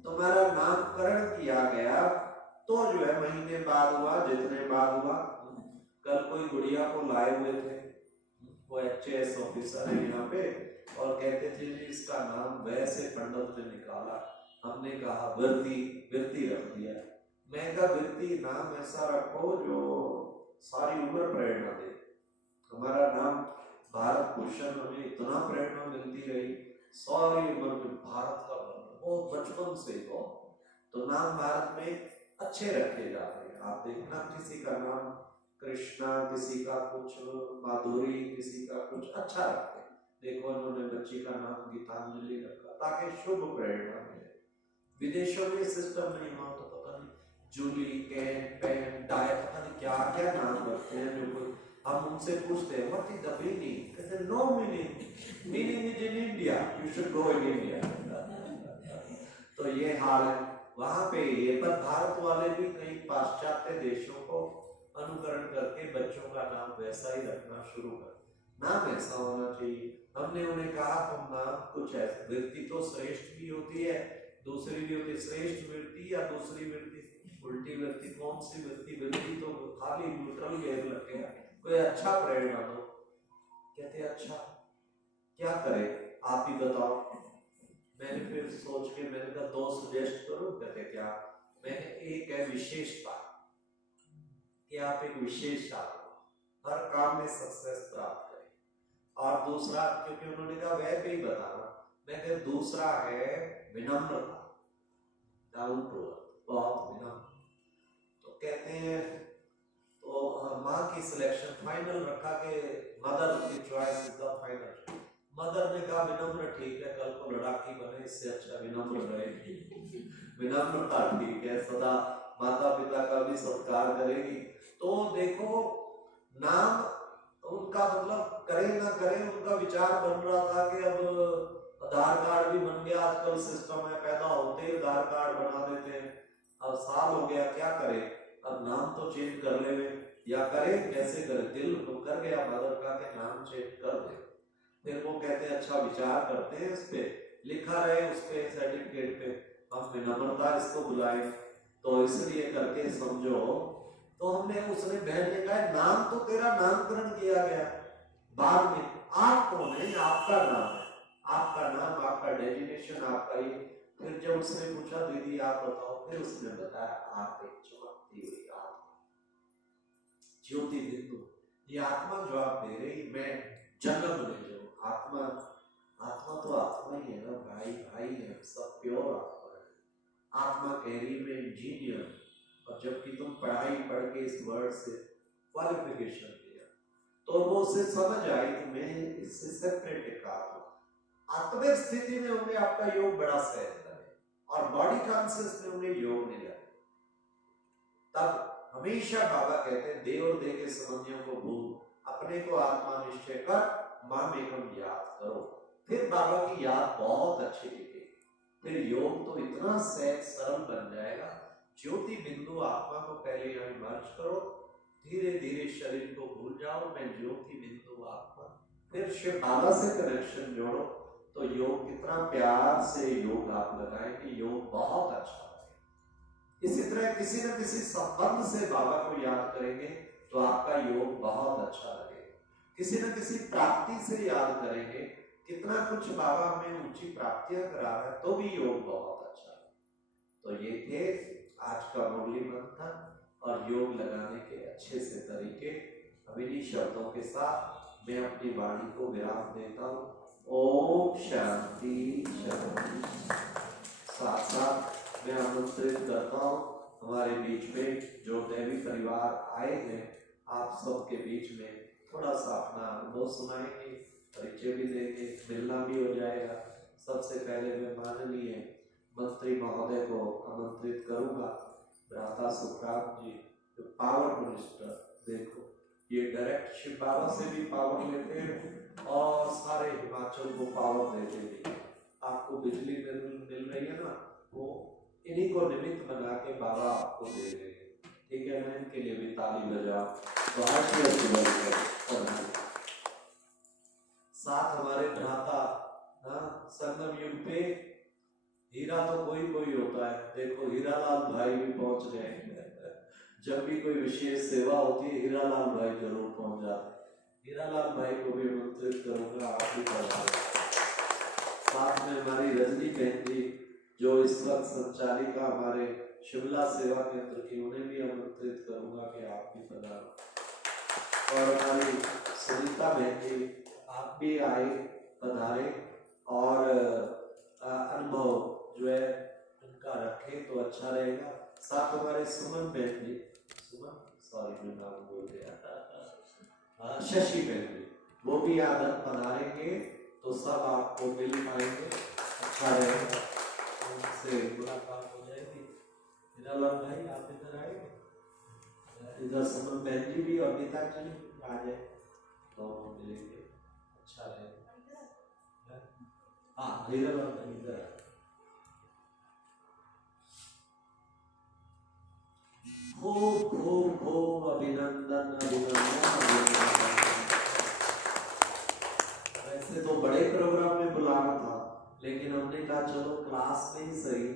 तुम्हारा नामकरण किया गया तो जो है महीने बाद हुआ, जितने बाद हुआ। कल कोई गुड़िया को लाए हुए थे, वो HAS ऑफिसर है यहाँ पे, और कहते थे जी इसका नाम वैसे पंडित ने निकाला, हमने कहा विरती रख दिया। मैं कहा विरती नाम ऐसा रखो जो सारी उम्र प्रेरणा दे। हमारा नाम भारत भूषण, हमें इतना प्रेरणा मिलती रही सारी उम्र में, भारत का बहुत बचपन से हो, तो नाम भारत में अच्छे रखे जाते हैं। आप देखना किसी का नाम कृष्णा, किसी का कुछ माधुरी, किसी का कुछ अच्छा रखते हैं। देखो उन्होंने बच्ची का नाम गीतांजलि रखा ताकि शुभ प्रेरणा मिले। विदेशों में सिस्टम नहीं हुआ तो पता नहीं जूली, कैन, पेन, डाय, पता नहीं क्या क्या नाम रखते हैं। जो कोई हम उनसे पूछते हैं व्हाट इज द मीनिंग, कहते हैं no meaning, meaning is in India, you should go in India. तो ये हाल है वहां पे। ये पर भारत वाले भी कई पाश्चात्य देशों को अनुकरण करके बच्चों का नाम वैसा ही रखना शुरू कर, नाम ऐसा होना चाहिए। हमने उन्हें कहा तुम नाम कुछ ऐसा, वृत्ति तो श्रेष्ठ भी होती है, दूसरी भी होती है, श्रेष्ठ वृत्ति या दूसरी वृत्ति, उल्टी वृत्ति, कौन सी वृत्ति? वृत्ति तो खाली न्यूट्रल गेयर लगेगा, कोई अच्छा प्रेरणा दो। कहते अच्छा क्या करे आप ही बताओ। मैंने फिर सोच के मैंने कहा 2 सजेस्ट करूं। कहते क्या? मैंने एक है विशेषता, कि आप एक विशेष आदमी, हर काम में सक्सेस प्राप्त करें। और दूसरा, क्योंकि उन्होंने कहा वह पे ही बताना, मैं कहा दूसरा है विनम्रता, डाउन टू अर्थ, बहुत विनम्र। तो कहते हैं तो माँ की सिलेक्शन फाइनल रखा के मदर की choice is the final. Mother ने कहा विनम्र ठीक है, कल को लड़ाकी बने, इससे अच्छा विनम्र रहेगी। विनम्रता ठीक है, सदा माता पिता का भी सत्कार करेगी। तो देखो नाम उनका मतलब करे ना करे, उनका विचार बन रहा था कि अब आधार कार्ड भी बन गया, आजकल सिस्टम है, पैदा होते ही आधार कार्ड बना देते हैं। अब साल हो गया, क्या करे, अब नाम तो चेंज कर ले, या करे कैसे करे, दिल तो कर गया मदर का कि नाम चेंज कर दे। फिर वो कहते हैं अच्छा विचार करते हैं, इस पे लिखा रहे, उस पे सर्टिफिकेट पे हम विनम्रता इसको बुलाए, तो इसलिए करके समझो। तो हमने, उसने बहन ने कहा नाम तो तेरा नामकरण किया गया, बाद में आप कौन है, आपका नाम है, आपका नाम, आपका डेजिग्नेशन, आपका ये। फिर जब उसने पूछा दीदी आप बताओ, फिर उसने बताया आप एक चमकती हुई आत्मा, ज्योति बिंदु। ये आत्मा जो आप दे रही, मैं जन्म ले जाऊं, आत्मा, आत्मा तो आत्मा ही है ना भाई, भाई है सब, प्योर आत्मा है। आत्मा कह रही मैं इंजीनियर, और जबकि तुम पढ़ाई पढ़ के इस वर्ड से क्वालिफिकेशन लिया, तो वो उसे समझ आई कि मैं इससे सेपरेट एक आत्मा। आत्मिक स्थिति में होंगे आपका योग बड़ा सहज लगे, और बॉडी कॉन्शियस में होंगे योग नहीं लगे। तब हमेशा बाबा कहते हैं देव और देह के संबंधियों को भूल, अपने को आत्मा निश्चय कर, माम एकम याद करो। फिर बाबा की याद बहुत अच्छी दिखेगी, फिर योग तो इतना सहज सरल बन जाएगा। ज्योति बिंदु आत्मा को पहले यहाँ मर्ज करो, धीरे धीरे शरीर को भूल जाओ, मैं ज्योति बिंदु आत्मा। फिर शिव बाबा से कनेक्शन जोड़ो, तो योग कितना प्यार से योग आप लगाएंगे, योग बहुत अच्छा लगेगा। इसी तरह किसी न किसी संबंध से बाबा को याद करेंगे तो आपका योग बहुत अच्छा लगेगा। किसी न किसी प्राप्ति से याद करेंगे, कितना कुछ बाबा हमें ऊंची प्राप्तियां करा रहा है, तो भी योग बहुत अच्छा है। तो ये थे आज का मुरली मंथन और योग लगाने के अच्छे से तरीके। अब इन्हीं शब्दों के साथ मैं अपनी वाणी को विराम देता हूँ। ओम शांति शांति। साथ साथ मैं आमंत्रित करता हूँ हमारे बीच में जो देवी परिवार आए हैं, आप सबके बीच में थोड़ा सा अपना अनुभव सुनाएंगे, परिचय भी देंगे, मिलना भी हो जाएगा। सबसे पहले मैं माननीय मंत्री महोदय को आमंत्रित करूंगा, भ्राता सुखराम जी, जो पावर मिनिस्टर। देखो ये डायरेक्ट शिव बाबा से भी पावर लेते हैं और सारे हिमाचल को पावर देते भी। आपको बिजली मिल रही है ना, वो इन्हीं को निमित्त बना के बाबा आपको दे रहे हैं। ठीक है, मैं इनके लिए भी ताली बजाओ। साथ हमारे भ्राता संगम युग पे हीरा तो कोई कोई होता है। देखो हीरालाल भाई भी पहुंच गए। जब भी कोई विशेष सेवा होती है हीरालाल भाई जरूर पहुंच जाते हैं। हीरालाल भाई को भी आमंत्रित करूंगा, आप भी करवाएं। साथ में हमारी रजनी बहन जी जो इस वक्त संचालिका हमारे शिमला सेवा केंद्र की, उन्हें भी आमंत्रित करूंगा कि आप भी पधारें। और हमारी सुनीता बहन जी आप भी आए, पधारे और अनुभव जो है उनका रखें तो अच्छा रहेगा। साथ हमारे सुमन बहन जी, सुमन सॉरी मैं नाम बोल गया, शशि बहन जी, वो भी आदर पधारेंगे तो सब आपको मिल पाएंगे, अच्छा रहेगा, उनसे मुलाकात हो जाएगी। हीरालाल भाई आप इधर आएंगे, इधर सुमन बहन जी भी और नीता जी आ जाए तो मिलेंगे, अच्छा रहेगा। हाँ हीरालाल भाई इधर खूब खूब खूब अभिनंदन अभिनंदन। वैसे तो बड़े प्रोग्राम में बुलाना था, लेकिन हमने कहा चलो क्लास में ही सही,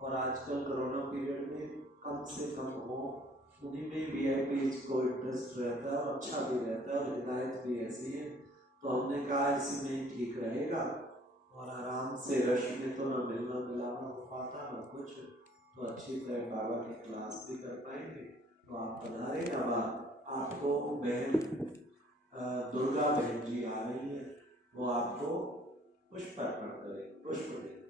और आजकल कोरोना पीरियड में कम से कम हो, उन्हीं में वीआईपी को इंटरेस्ट रहता है और अच्छा भी रहता है और हिदायत भी ऐसी है, तो हमने कहा इसमें ठीक रहेगा और आराम से रश में तो ना मिलना मिलाना हो पाता ना कुछ, तो अच्छी तरह बाबा की क्लास भी कर पाएंगे। तो आप पधारे। अब आपको बहन दुर्गा बहन जी आ रही है, वो आपको पुष्प अर्पण करें, पुष्प दें।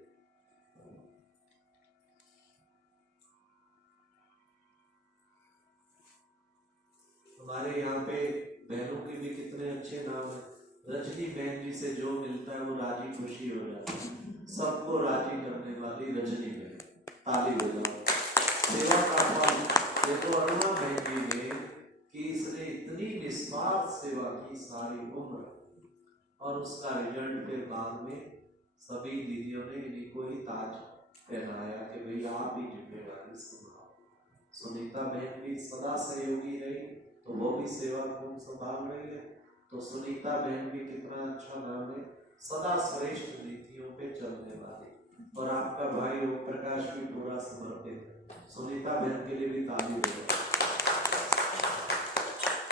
हमारे यहाँ पे बहनों के भी कितने अच्छे नाम है। रजनी बहन जी से जो मिलता है वो राजी खुशी हो जाती है, सबको राजी करने वाली रजनी बहन, ताली बजाओ। सेवा का फल देखो अरुणा बहन जी ने कि इसने इतनी निस्वार्थ सेवा की सारी उम्र, और उसका रिजल्ट फिर बाद में सभी दीदियों ने इन्हीं को ही ताज पहनाया कि भाई आप ही जिम्मेदारी संभालो। सुनीता बहन भी सदा सहयोगी रही, तो वो भी सेवा खूब संभाल रही है। तो सुनीता बहन भी कितना अच्छा नाम है, सदा श्रेष्ठ नीतियों पे चलने वाली, और आपका भाई ओम प्रकाश भी पूरा समर्पित है। सुनीता बहन के लिए भी ताली दो।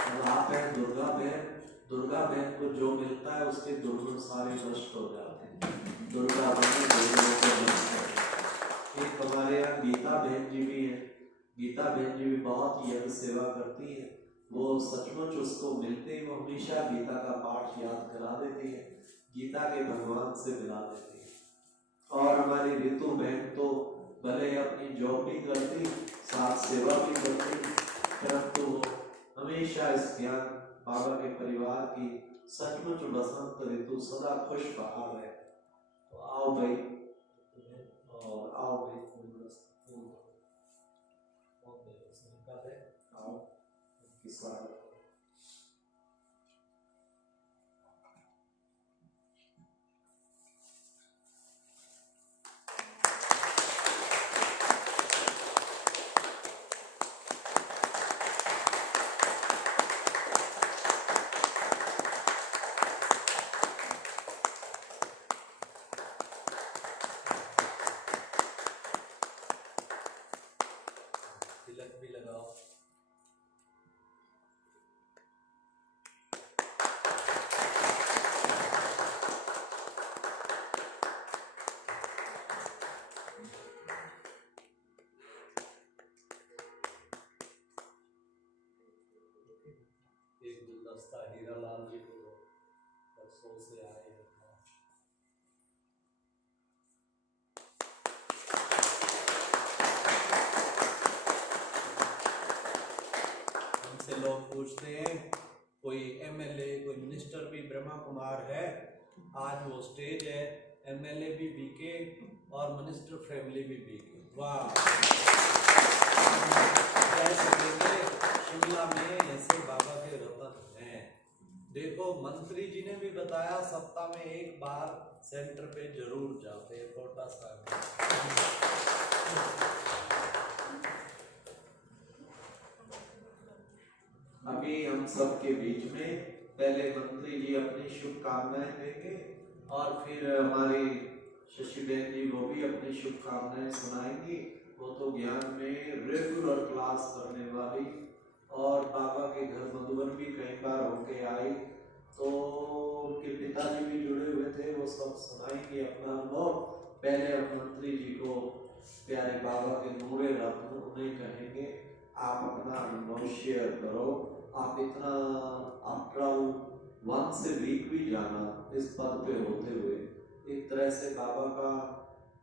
अब आप हैं दुर्गा बहन, दुर्गा बहन को जो मिलता है उसके दुर्गुण सारे नष्ट हो जाते हैं। दुर्गा बहन देवियों को नमस्कार। एक हमारे यहाँ गीता बहन जी भी हैं। गीता बहन जी भी बहुत यज्ञ सेवा करती है। वो सचमुच उसको मिलते ही वो हमेशा गीता का पाठ याद करा देती है, गीता के भगवान से मिला देती है। और हमारी ऋतु बहन तो भले अपनी जॉब भी करती, साथ सेवा भी करती, परंतु हमेशा इस ज्ञान बाबा के परिवार की सचमुच बसंत ऋतु सदा खुश बहार है। तो आओ भाई, और आओ भाई, आओ किस बात तिलक भी लगाओ। एक गुलदस्ता हीरा लाल जी को परसों से आए हैं। हमसे लोग पूछते हैं कोई एमएलए कोई मिनिस्टर भी ब्रह्मा कुमार है। आज वो स्टेज है, एमएलए भी बीके और मिनिस्टर फैमिली भी बीके। वाह, कह सकेंगे शिमला में ऐसे बाबा के रतन हैं। देखो मंत्री जी ने भी बताया सप्ताह में एक बार सेंटर पे जरूर जाते हैं, छोटा सा। अभी हम सबके बीच में पहले मंत्री जी अपनी शुभकामनाएं देंगे और फिर हमारी शशि बहन जी वो भी अपनी शुभकामनाएं सुनाएंगी। वो तो ज्ञान में रेगुलर क्लास करने वाली और बाबा के घर मधुबन भी कई बार होके आई, तो उनके पिताजी भी जुड़े हुए थे, वो सब सुनाएंगे अपना अनुभव। पहले हम मंत्री जी को प्यारे बाबा के नूरे रत्न उन्हें कहेंगे आप अपना अनुभव शेयर करो। आप इतना आफ्टर 1 से वीक भी जाना इस पद पे होते हुए एक तरह से बाबा का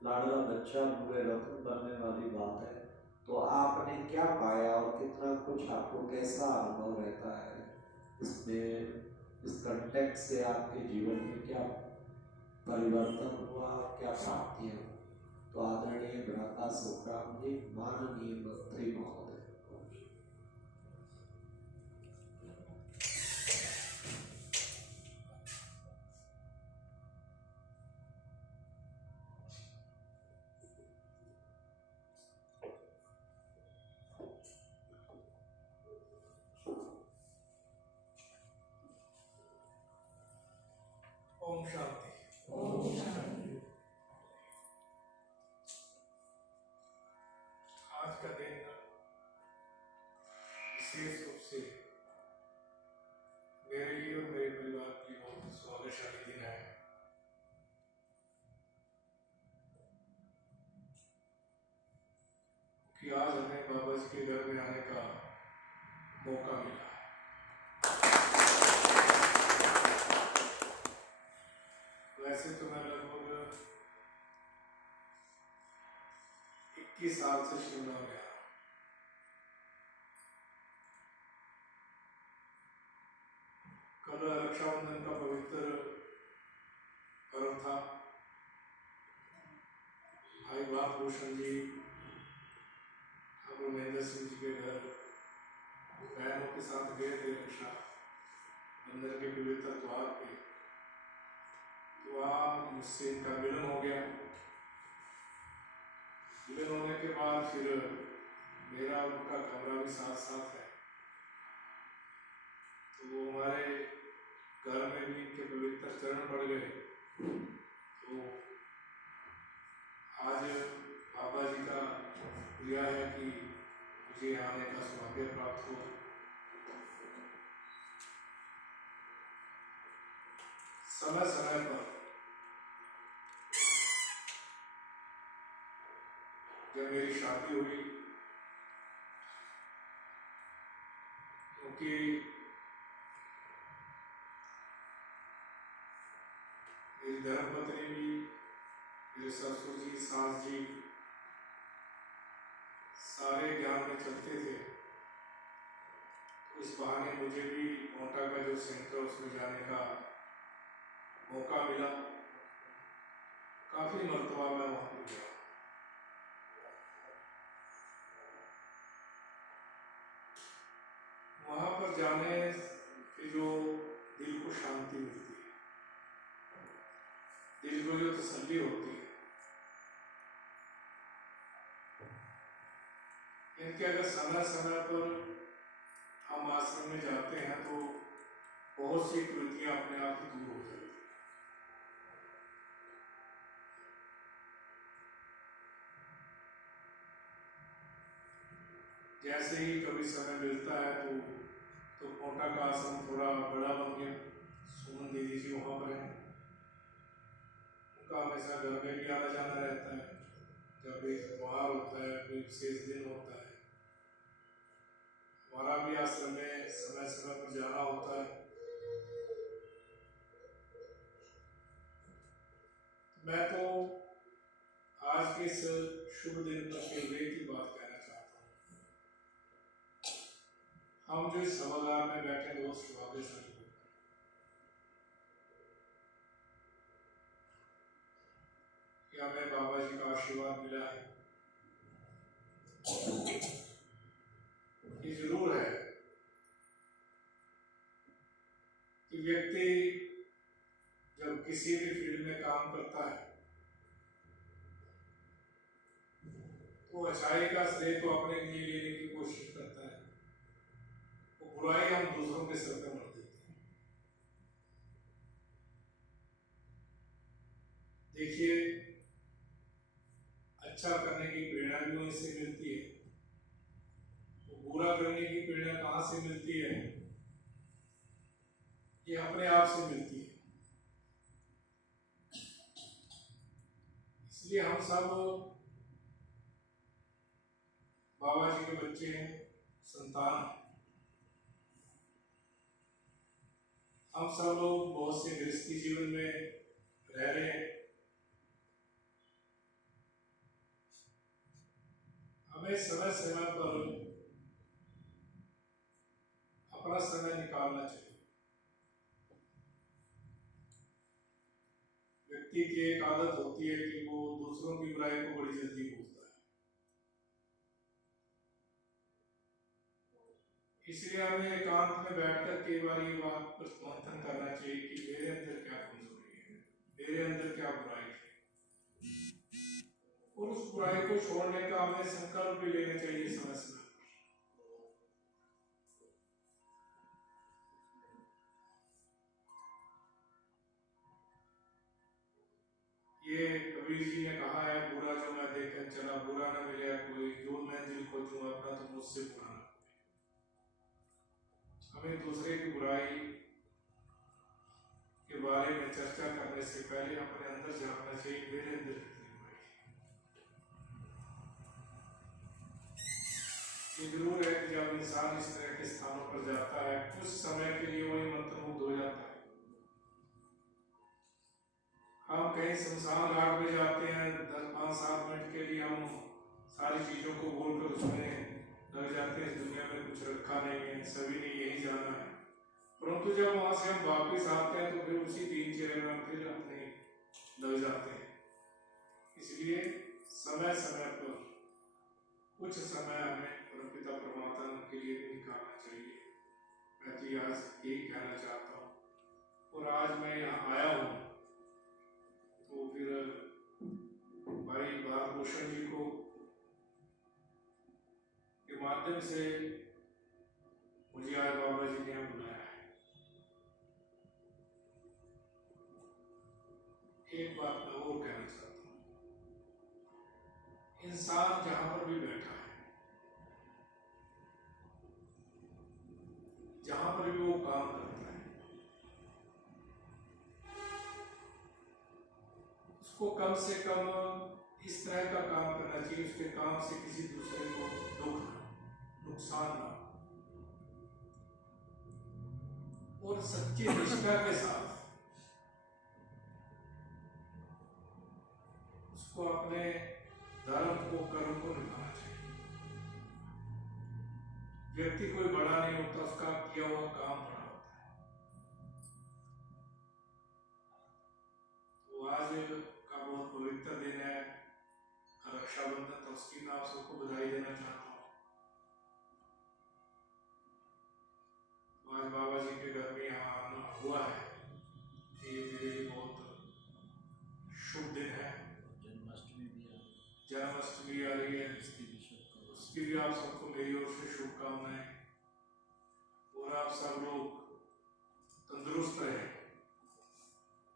लाडला बच्चा नूरे रत्न बनने वाली बात है। तो आपने क्या पाया और कितना कुछ आपको कैसा अनुभव रहता है इसमें, इस कंटेक्स्ट से आपके जीवन में क्या परिवर्तन हुआ, क्या प्राप्तियां? तो आदरणीय भ्राता सुखराम जी, माननीय मंत्री महोदय। ओम शांति। ओम शांति। आज का दिन विशेष रूप से मेरे लिए और मेरे परिवार के लिए बहुत सौभाग्यशाली दिन है। कि आज हमें बाबा जी के घर में आने का मौका मिला। वैसे तो मैं लगभग 21 साल से शिमला में आया। कल रक्षाबंधन का पवित्र पर्व था। भाई बालभूषण जी ठाकुर महेंद्र सिंह जी के घर बहनों के साथ गए थे रक्षा बंधन के पवित्र द्वार पे। तो वहाँ मुझसे इनका मिलन हो गया। मिलन होने के बाद फिर मेरा उनका कमरा भी साथ साथ है, तो वो हमारे घर में भी इनके पवित्र चरण पड़ गए। तो आज बाबा जी का क्रिया है कि मुझे आने का सौभाग्य प्राप्त हुआ। समय समय पर जब मेरी शादी हुई, क्योंकि मेरी धर्मपत्नी भी, मेरे ससुर जी, सास जी सारे ज्ञान में चलते थे। तो इस बहाने मुझे भी मोटा का जो सेंटर उसमें जाने का मौका मिला। काफी मर्तबा मैं वहां पर गया। वहां पर जाने से जो दिल को शांति मिलती है, दिल को जो तसल्ली होती है, इनके अगर समय समय पर हम आश्रम में जाते हैं तो बहुत सी कृतियां अपने आप ही दूर हो जाती हैं। जैसे ही कभी समय मिलता है तो कोटा का आश्रम थोड़ा बड़ा बन गया। सुमन दीदी जी वहाँ पर हैं, उनका हमेशा घर में भी आना जाना रहता है। जब भी त्योहार होता है, कोई विशेष दिन होता है, हमारा भी आश्रम में समय समय पर जाना होता है। मैं तो आज के इस शुभ दिन पर केवल एक ही बात कहना चाहता हूँ। हम जो इस सभागार में बैठे दोस्त भाग्यशाली लोग, कि हमें बाबा जी का आशीर्वाद मिला है। ये जरूर है कि व्यक्ति जब किसी भी फील्ड में काम करता है तो अच्छाई का श्रेय तो अपने लिए लेने की कोशिश करता है, वो बुराई हम दूसरों के सर पे मर देते हैं। देखिए, अच्छा करने की प्रेरणा भी वहीं से मिलती है, तो बुरा करने की प्रेरणा कहाँ से मिलती है? ये अपने आप से मिलती है। इसलिए हम सब बाबा जी के बच्चे हैं, संतान हैं। हम सब लोग बहुत से गृहस्थी जीवन में रह रहे हैं। हमें समय समय पर अपना समय निकालना चाहिए। व्यक्ति की एक आदत होती है कि वो दूसरों की बुराई को बड़ी जल्दी भूलता है। इसलिए हमें एकांत में बैठकर कई बार ये बात पर मंथन करना चाहिए कि मेरे अंदर क्या कमजोरी है, मेरे अंदर क्या बुराई है, और उस बुराई को छोड़ने का हमें संकल्प भी लेना चाहिए समय समय। ये कबीर जी ने कहा है, बुरा जो मैं देखकर चला, बुरा न मिले कोई, जो मैं दिल को जो अपना तो मुझसे बुरा न। हमें दूसरे की बुराई के बारे में चर्चा करने से पहले अपने अंदर झांकना चाहिए, मेरे अंदर कितनी बुराई है। ये जरूर है कि जब इंसान इस तरह के स्थानों पर जाता है, कुछ समय के लिए वही मंत्रमुग्ध हो जाता है। हम कहीं शमशान घाट में जाते हैं, 10-5-7 मिनट के लिए हम सारी चीजों को बोलकर उसमें लग जाते हैं, दुनिया में कुछ रखा नहीं है, सभी ने यही जाना है। परंतु जब वहां से हम वापिस आते हैं तो फिर उसी दिनचर्या में फिर अपने लग जाते हैं। इसलिए समय समय पर कुछ समय हमें परमपिता परमात्मा के लिए भी निकालना चाहिए। मैं तो आज यही कहना चाहता हूँ। और आज मैं यहाँ आया हूँ तो फिर भाई भारभूषण जी को के माध्यम से मुझे आज बाबा जी ने यहाँ बुलाया है। एक बात मैं और कहना चाहता हूँ, इंसान जहां पर भी बैठा है, जहां पर भी वो काम करता है, उसको कम से कम इस तरह का काम करना चाहिए, उसके काम से किसी दूसरे को दुख नुकसान ना हो। और सच्ची निष्ठा के साथ उसको अपने धर्म को कर्म को निभाना चाहिए। व्यक्ति कोई बड़ा नहीं होता, उसका किया हुआ काम बड़ा होता है। तो आज का बहुत पवित्र दिन है, रक्षाबंधन, तो उसकी मैं आप सबको बधाई देना चाहता हूँ। आज बाबा जी के घर में यहाँ आना हुआ है, ये मेरे लिए बहुत शुभ दिन है। जन्माष्टमी आ रही है, उसकी भी आप सबको मेरी ओर से शुभकामनाएं। और आप सब लोग तंदुरुस्त रहे,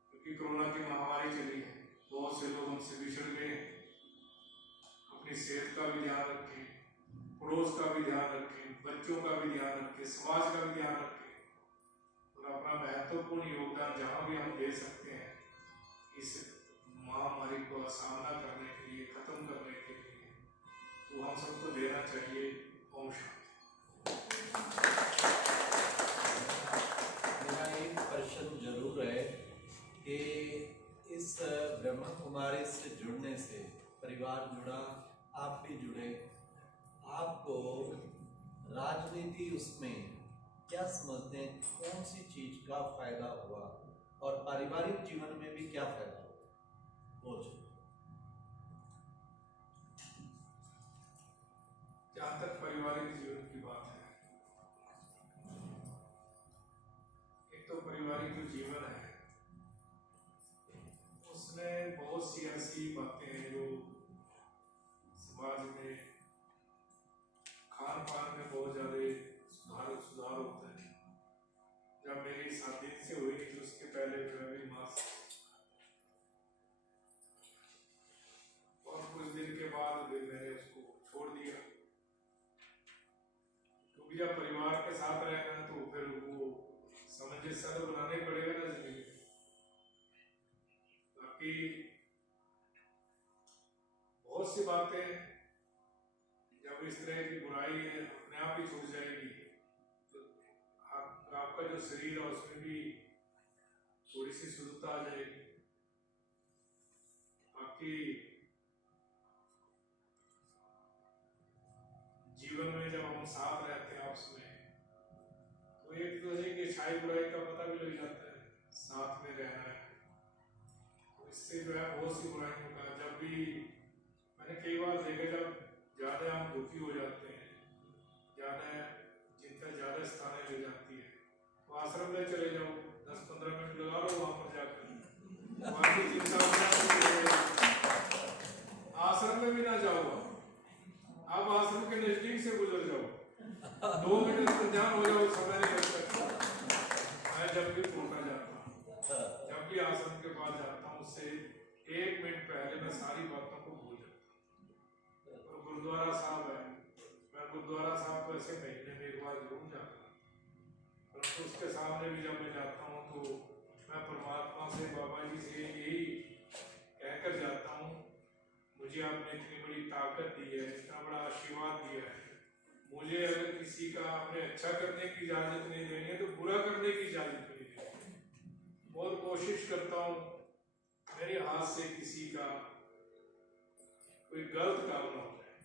क्योंकि कोरोना की महामारी चली है, बहुत से लोग हमसे बिछड़ गए। अपनी सेहत का भी ध्यान रखें, पड़ोस का भी ध्यान रखें, बच्चों का भी ध्यान रखें, समाज का भी ध्यान रखें, और अपना महत्वपूर्ण योगदान जहाँ भी हम दे सकते हैं इस महामारी को सामना करने के लिए, खत्म करने के लिए, तो हम सबको देना चाहिए। ओम शांति। मेरा एक प्रश्न जरूर है कि इस ब्रह्मा कुमारी से जुड़ने से परिवार जुड़ा, आप भी जुड़े, आपको राजनीति उसमें क्या समझते हैं, कौन सी चीज का फायदा हुआ और पारिवारिक जीवन में भी क्या फायदा हुआ? जहाँ तक पारिवारिक जीवन की बात है, एक तो पारिवारिक जो जीवन है उसमें बहुत सी ऐसी बातें हैं जो समाज में खान पान में बहुत ज़्यादा सुधार होता है। जब मेरी शादी से हुई थी उसके पहले मेरी मास्क, और कुछ दिन के बाद फिर मैंने उसको छोड़ दिया, क्योंकि जब परिवार के साथ रहना है तो फिर वो सामंजस्य तो बनाना ही पड़ेगा ना जिंदगी। बाकी बहुत सी बातें जब इस तरह की बुराई है अपने आप ही छूट जाएगी, तो आपका जो शरीर है उसमें भी थोड़ी सी शुद्धता आ जाएगी। बाकी जीवन में जब हम साथ रहते हैं आपस में, तो एक दूसरे की अच्छाई बुराई का पता भी लग जाता है, साथ में रहना है, तो इससे जो है बहुत सी बुराइयों का, जब भी मैंने कई बार देखा, जब ज़्यादा हम दुखी हो जाते हैं, ज़्यादा चिंता ज़्यादा स्थान ले जाती है, तो आश्रम में चले जाओ, 10-15 मिनट लगा लो वहाँ पर जाकर, बाकी चिंता आश्रम में भी ना जाओ, आप आश्रम के नजदीक से गुजर जाओ, 2 मिनट इंतजार हो जाओ, समय नहीं लग सकता। मैं जब भी पहुंचा जाता हूँ, जब भी आश्रम के पास जाता हूँ, उससे 1 मिनट पहले मैं सारी बातों को भूल जाता हूँ। और गुरुद्वारा साहब है, मैं गुरुद्वारा साहब को ऐसे महीने में एक बार जरूर जाता हूँ, परंतु उसके सामने भी जब मैं जाता हूँ तो मैं परमात्मा से, बाबा जी से यही कहकर जाता हूँ, मुझे आपने इतनी बड़ी ताकत दी है, इतना बड़ा आशीर्वाद दिया है, मुझे अगर किसी का आपने अच्छा करने की इजाजत नहीं देनी है तो बुरा करने की इजाजत नहीं देनी। बहुत कोशिश करता हूँ मेरे हाथ से किसी का कोई गलत काम ना हो जाए,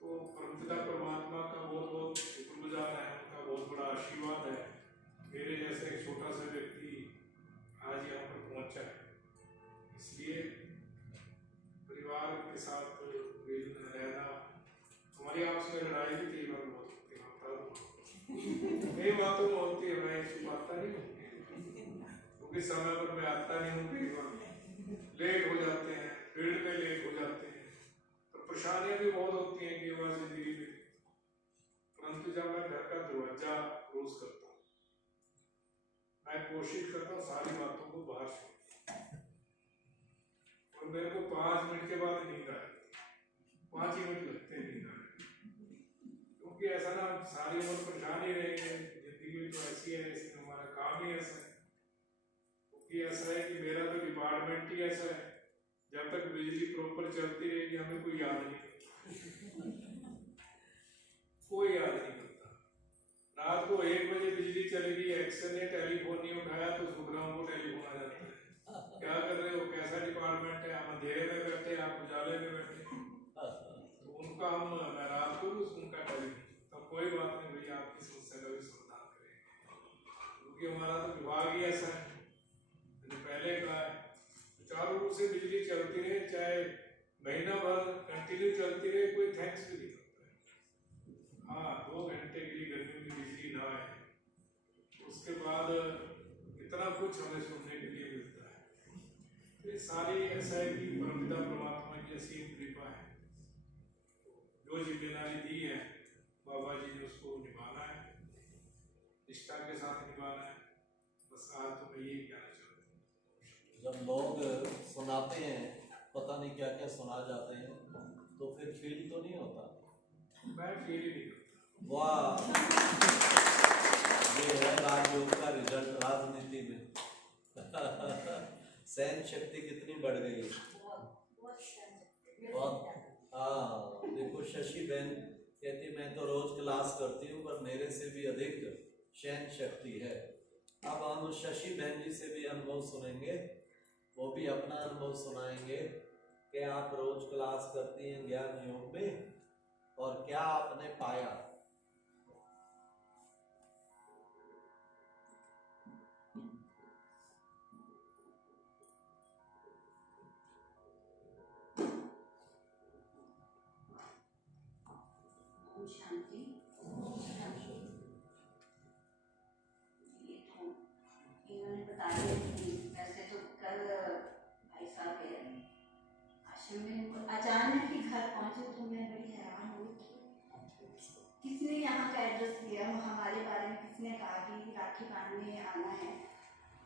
तो परमपिता परमात्मा का बहुत बहुत शुक्रगुजार है, उनका बहुत बड़ा आशीर्वाद है, मेरे जैसे एक छोटा सा व्यक्ति आज यहाँ पर पहुँचा है। इसलिए परिवार के साथ रहना, हमारी आपस में लड़ाई भी कई बार बहुत होती है, कई बातों में होती है, मैं छुपाता नहीं हूँ, क्योंकि समय पर मैं आता नहीं हूँ, कई बार लेट हो जाते हैं, फील्ड में लेट हो जाते हैं, तो परेशानियां भी बहुत होती हैं कई बार जिंदगी में, परंतु जब मैं घर का दरवाजा क्लोज करता हूँ, मैं कोशिश करता हूँ सारी बातों को बाहर छोड़, और मेरे को 5 मिनट के बाद नींद आती है, 5 ही मिनट लगते हैं नींद आने, क्योंकि ऐसा ना सारी उम्र परेशान ही रहेंगे, जिंदगी तो ऐसी है, इसमें हमारा काम ही ऐसा है, क्योंकि ऐसा है कि मेरा तो डिपार्टमेंट ही ऐसा है, जब तक बिजली प्रॉपर चलती रहेगी हमें कोई याद नहीं, कोई याद नहीं करता। रात को 1 बजे बिजली चलेगी, एक्शन ने टेलीफोन नहीं उठाया तो सुखराम को टेलीफोन आ जाता है, क्या कर रहे हो, कैसा डिपार्टमेंट है, हम अंधेरे में बैठे आप उजाले में बैठे। तो उनका हम मैं रात को भी उनका टेलीफोन, तो कोई बात नहीं भैया, आपकी समस्या का भी समाधान करेंगे, क्योंकि हमारा तो विभाग ही ऐसा है। मैंने पहले कहा है, चारों रूप से बिजली चलती रहे, चाहे महीना भर कंटिन्यू चलती रहे, कोई थैंक्स भी नहीं करता है। हाँ, 2 घंटे के लिए गर्मी में बिजली ना आए, उसके बाद इतना कुछ हमें सुनने के लिए मिलता है। तो ये सारी ऐसा है कि परमपिता परमात्मा की असीम कृपा है। जो जिम्मेदारी दी है बाबा जी ने उसको निभाना है, निष्ठा के साथ निभाना है। बस आज तो मैं यही कहना चाहता हूँ। जब लोग सुनाते हैं, पता नहीं क्या क्या सुना जाते हैं, तो फिर फील तो नहीं होता? मैं फील ही नहीं करता। वाह, ये है राजयोग का रिजल्ट राजनीति में। सहन शक्ति कितनी बढ़ गई है। बहुत। हाँ, देखो शशि बहन कहती मैं तो रोज क्लास करती हूँ पर मेरे से भी अधिक सहन शक्ति है। अब हम शशि बहन जी से भी अनुभव सुनेंगे, वो भी अपना अनुभव सुनाएंगे कि आप रोज क्लास करती हैं ज्ञान योग में और क्या आपने पाया। शांति। ये तो इन्होंने बता दिया कि वैसे तो कल भाई साहब गए आश्रम में, अचानक ही घर पहुंचे तो मैं बड़ी हैरान हुई कि किसने यहाँ का एड्रेस दिया, हमारे बारे में किसने कहा कि राखी बांधने आना है।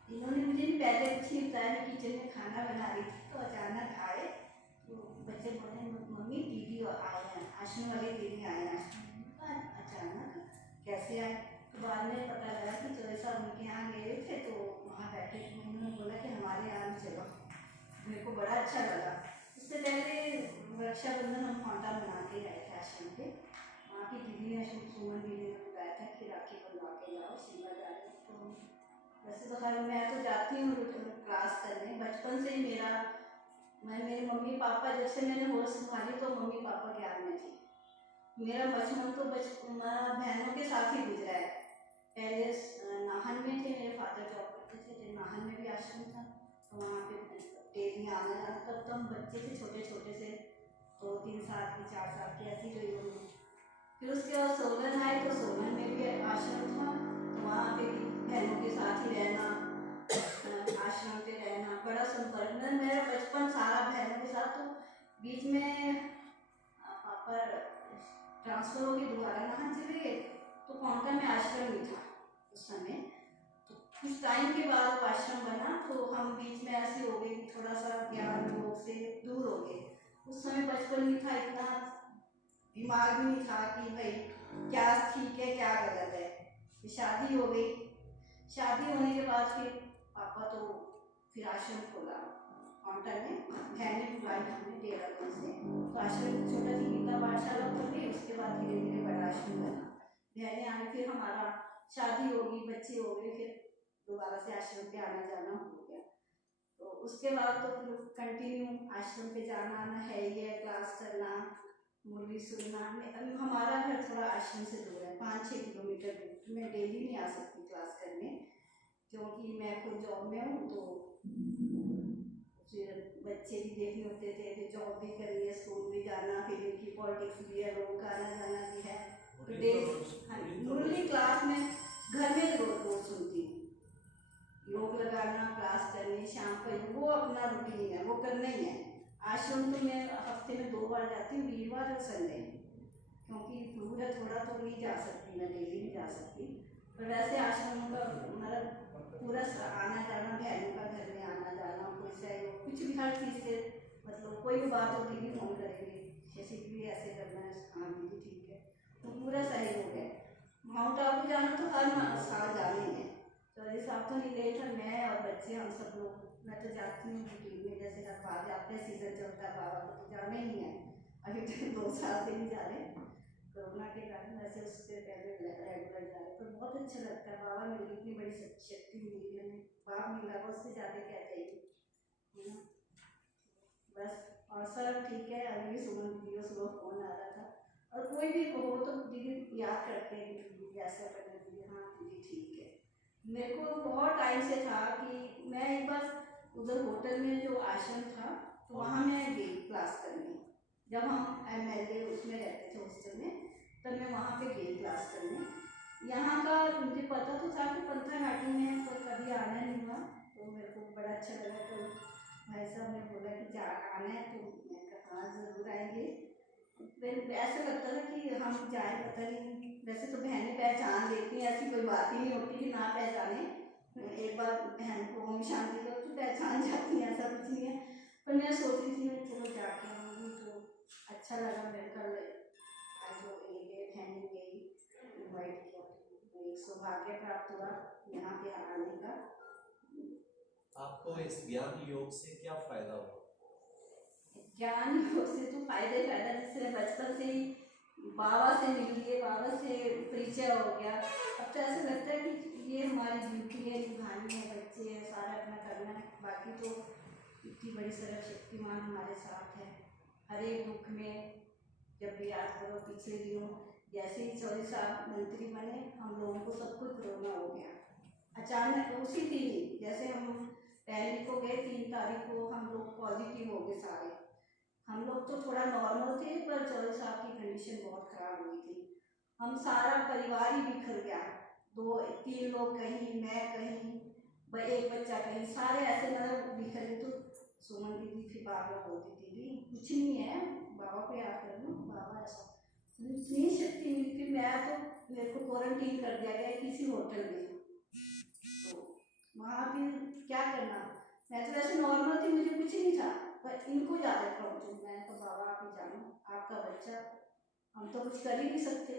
इन्होंने मुझे भी पहले कुछ नहीं बताया, मैं किचन में खाना बना रही थी तो अचानक आए, तो बच्चे बोले मम्मी दीदी आए हैं, आश्रम वाले दीदी आए हैं। अचानक कैसे आए, तो बाद में पता लगा कि चौधरी साहब उनके यहाँ गए थे तो वहाँ बैठे थे, उन्होंने बोला कि हमारे यहाँ चलो। मेरे को बड़ा अच्छा लगा। उससे पहले रक्षाबंधन हम कांटा बना के गए थे आश्रम के, वहाँ की दीदी ने सुमन दीदी ने बताया था कि राखी बनवा के जाओ, शिमला जा रहे। तो वैसे तो खैर मैं तो जाती हूँ क्लास करने, बचपन से ही मेरे मम्मी पापा, जब से मैंने होश संभाली तो मम्मी पापा ज्ञान में थे। मेरा बचपन तो बहनों के साथ ही गुजरा है। पहले नाहन में थे, मेरे फादर जॉब करते थे, नाहन में भी आश्रम था, तो वहाँ पे डेली आना जाना। तब तो हम बच्चे थे छोटे छोटे से, 2-3 साल के 4 साल के ऐसी रही होंगी। फिर उसके बाद सोलन आए तो सोलन में भी आश्रम था, तो वहाँ पे भी बहनों के साथ ही रहना, आश्रम पे रहना, बड़ा संपर्क में मेरा बचपन सारा बहनों के साथ। तो बीच में पापा ट्रांसफर हो गए, दोबारा नाहन चले गए, तो कोंटा में आश्रम भी था उस समय। तो कुछ टाइम के बाद आश्रम बना, तो हम बीच में ऐसे हो गए कि थोड़ा सा ज्ञान योग से दूर हो गए। उस समय बचपन में था, इतना दिमाग में नहीं था कि भाई क्या ठीक है क्या गलत है। शादी हो गई, शादी होने के बाद फिर पापा तो फिर आश्रम खोला कोंटा में, बहने बुलाई हमने देहरादून से, तो आश्रम छोटा सी गीता पाठशाला खोल गई। उसके बाद धीरे धीरे बड़ा आश्रम बना, बहने आने, फिर हमारा शादी होगी, बच्चे हो गए, फिर दोबारा से आश्रम पे आना जाना हो गया। तो उसके बाद तो फिर कंटिन्यू आश्रम पे जाना आना है ही है, क्लास करना, मुरली सुनना। हमारा घर थोड़ा आश्रम से दूर है, 5-6 किलोमीटर दूर। मैं डेली नहीं आ सकती क्लास करने, क्योंकि मैं खुद जॉब में हूँ, तो फिर बच्चे भी देखने होते थे, फिर जॉब भी करनी है, स्कूल भी जाना, फिर इनकी पॉलिटिक्स भी है, लोगों का आना जाना भी है। तो डेली मुरली क्लास में घर में रोज सुनती हूँ, योग लगाना, क्लास करनी, शाम को वो अपना रूटीन है, वो करना ही है। आश्रम तो मैं हफ्ते में 2 बार जाती हूँ, वीरवार और संडे, क्योंकि दूर है थोड़ा तो नहीं जा सकती, मैं डेली नहीं जा सकती। पर वैसे आश्रम का मतलब पूरा आना जाना, बहनों का घर में आना जाना, कोई सहयोग कुछ भी, हर चीज़ से मतलब कोई भी बात होती भी फोन करेंगे, जैसे भी ऐसे करना है, हाँ दीदी ठीक है, तो पूरा सहयोग है। माउंट आबू जाना तो हर साल जाना ही है, चौधरी साहब तो नहीं गए थे, मैं और बच्चे हम सब लोग। मैं तो जाती हूँ मीटिंग में, जैसे हर बार जाते हैं, सीजन चलता है, बाबा को तो जाना ही नहीं है। अभी तो 2 साल से नहीं जा रहे कोरोना के कारण, वैसे उससे पहले रेगुलर जा रहे। तो बहुत अच्छा लगता है, बाबा मिली, इतनी बड़ी शक्ति मिली हमें, बाप मिला, उससे ज़्यादा क्या चाहिए, है ना। बस और सब ठीक है। अभी भी सुमन दीदी को सुबह फ़ोन आ रहा था, और कोई भी कहो तो दीदी याद करते हैं कि दीदी ऐसा करना, दीदी हाँ दीदी ठीक है। मेरे को बहुत टाइम से था कि मैं एक बार उधर होटल में जो आश्रम था, तो वहाँ मैं गई क्लास करने। जब हम MLA उसमें रहते थे हॉस्टल में, तब मैं वहाँ पे गई क्लास करने। यहाँ का मुझे पता तो था कि पंथाघाटी में है, पर कभी आना नहीं हुआ, तो मेरे को बड़ा अच्छा लगा। तो भाई साहब ने बोला कि जा आना है, तो मैं कहा हाँ ज़रूर आएंगे। फिर ऐसा लगता था कि हम जाए, पता नहीं, वैसे तो बहनें पहचान लेती हैं, ऐसी कोई बात ही नहीं होती कि ना पहचाने। एक बार बहन को ओम शांति को तो पहचान जाती है, ऐसा कुछ नहीं है। पर मैं सोच रही थी मैं चलो जाके आऊँगी, तो अच्छा लगा। मेरे कल आज वो एक बहन गई, इन्वाइट किया, तो एक सौभाग्य प्राप्त हुआ यहाँ पे आने का। आपको इस ज्ञान योग से क्या फायदा हुआ? ज्ञान योग से तो फायदा जैसे बचपन से ही बाबा से मिल लिए, बाबा से परिचय हो गया। अब तो ऐसा लगता है कि ये हमारी ड्यूटी है, निभानी है, बच्चे हैं, सारा अपना करना है। बाकी तो इतनी बड़ी सर्वशक्तिमान हमारे साथ है, हर एक दुख में। जब भी याद करो पिछले दिनों, जैसे ही चौधरी साहब मंत्री बने, हम लोगों को सब कुछ कोरोना हो गया अचानक उसी दिन ही। जैसे हम पहली को गए, 3 तारीख को हम लोग पॉजिटिव हो गए सारे। हम लोग तो थोड़ा नॉर्मल थे, पर चौधरी साहब की कंडीशन बहुत ख़राब हुई थी। हम सारा परिवार ही बिखर गया, 2-3 लोग कहीं, मैं कहीं, एक बच्चा कहीं, सारे ऐसे मतलब बिखरे। तो सुमन दीदी फिर बार बार बोलती थी दीदी कुछ नहीं है, बाबा को याद कर लो, बाबा ऐसा। इतनी शक्ति मिली। फिर मैं तो, मेरे को क्वारंटीन कर दिया गया किसी होटल में, तो वहाँ फिर क्या करना। मैं तो वैसे नॉर्मल थी, मुझे कुछ नहीं था, पर इनको ज़्यादा प्रॉब्लम। मैं तो बाबा आप ही जानो, आपका बच्चा, हम तो कुछ कर ही नहीं सकते,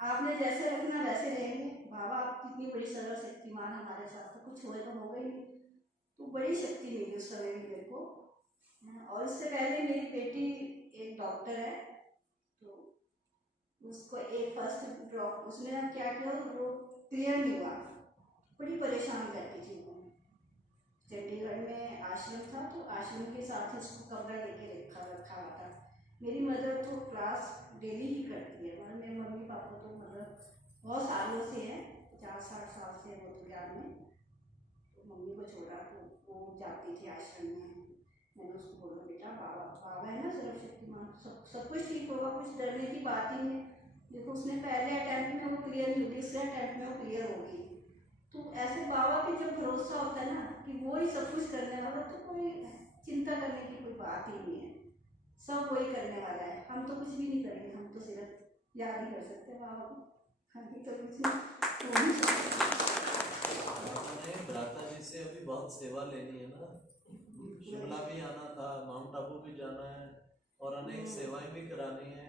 आपने जैसे रखना वैसे रहेंगे। बाबा आप कितनी बड़ी सर्वशक्तिमान हमारे साथ, तो कुछ होगा ही नहीं। तो बड़ी शक्ति मिली उस समय भी मेरे को। और इससे पहले मेरी बेटी एक डॉक्टर है, तो उसको एक फर्स्ट ड्रॉप उसने क्या किया, वो क्लियर नहीं हुआ, बड़ी परेशान रहती थी वो। चंडीगढ़ में आश्रम था, तो आश्रम के साथ ही उसको कमरा लेके रखा हुआ था। मेरी मदर तो क्लास डेली ही करती है, मतलब मेरे मम्मी पापा तो मतलब बहुत सालों से हैं, 50-60 साल से वो तो ज्ञान में। तो मम्मी को छोड़ा तो वो जाती थी आश्रम में। मैंने उसको बोला बेटा बाबा है ना सर्वशक्तिमान, सब कुछ ठीक होगा, कुछ डरने की बात ही नहीं। देखो उसने पहले अटैम्प्ट में वो क्लियर नहीं हुई, दूसरे अटैम्प्ट में वो क्लियर हो गई। तो ऐसे बाबा पे जब भरोसा होता है ना कि वो ही सब कुछ करने वाला, तो कोई चिंता करने की कोई बात ही नहीं है, सब वही करने वाला है। हम तो कुछ भी नहीं करेंगे, हम तो सिर्फ याद ही कर सकते हैं बाबा को, हम तो कुछ नहीं। भ्राता जी से अभी बहुत सेवा लेनी है ना, शिमला भी आना था, माउंट आबू भी जाना है, और अनेक सेवाएं भी करानी है,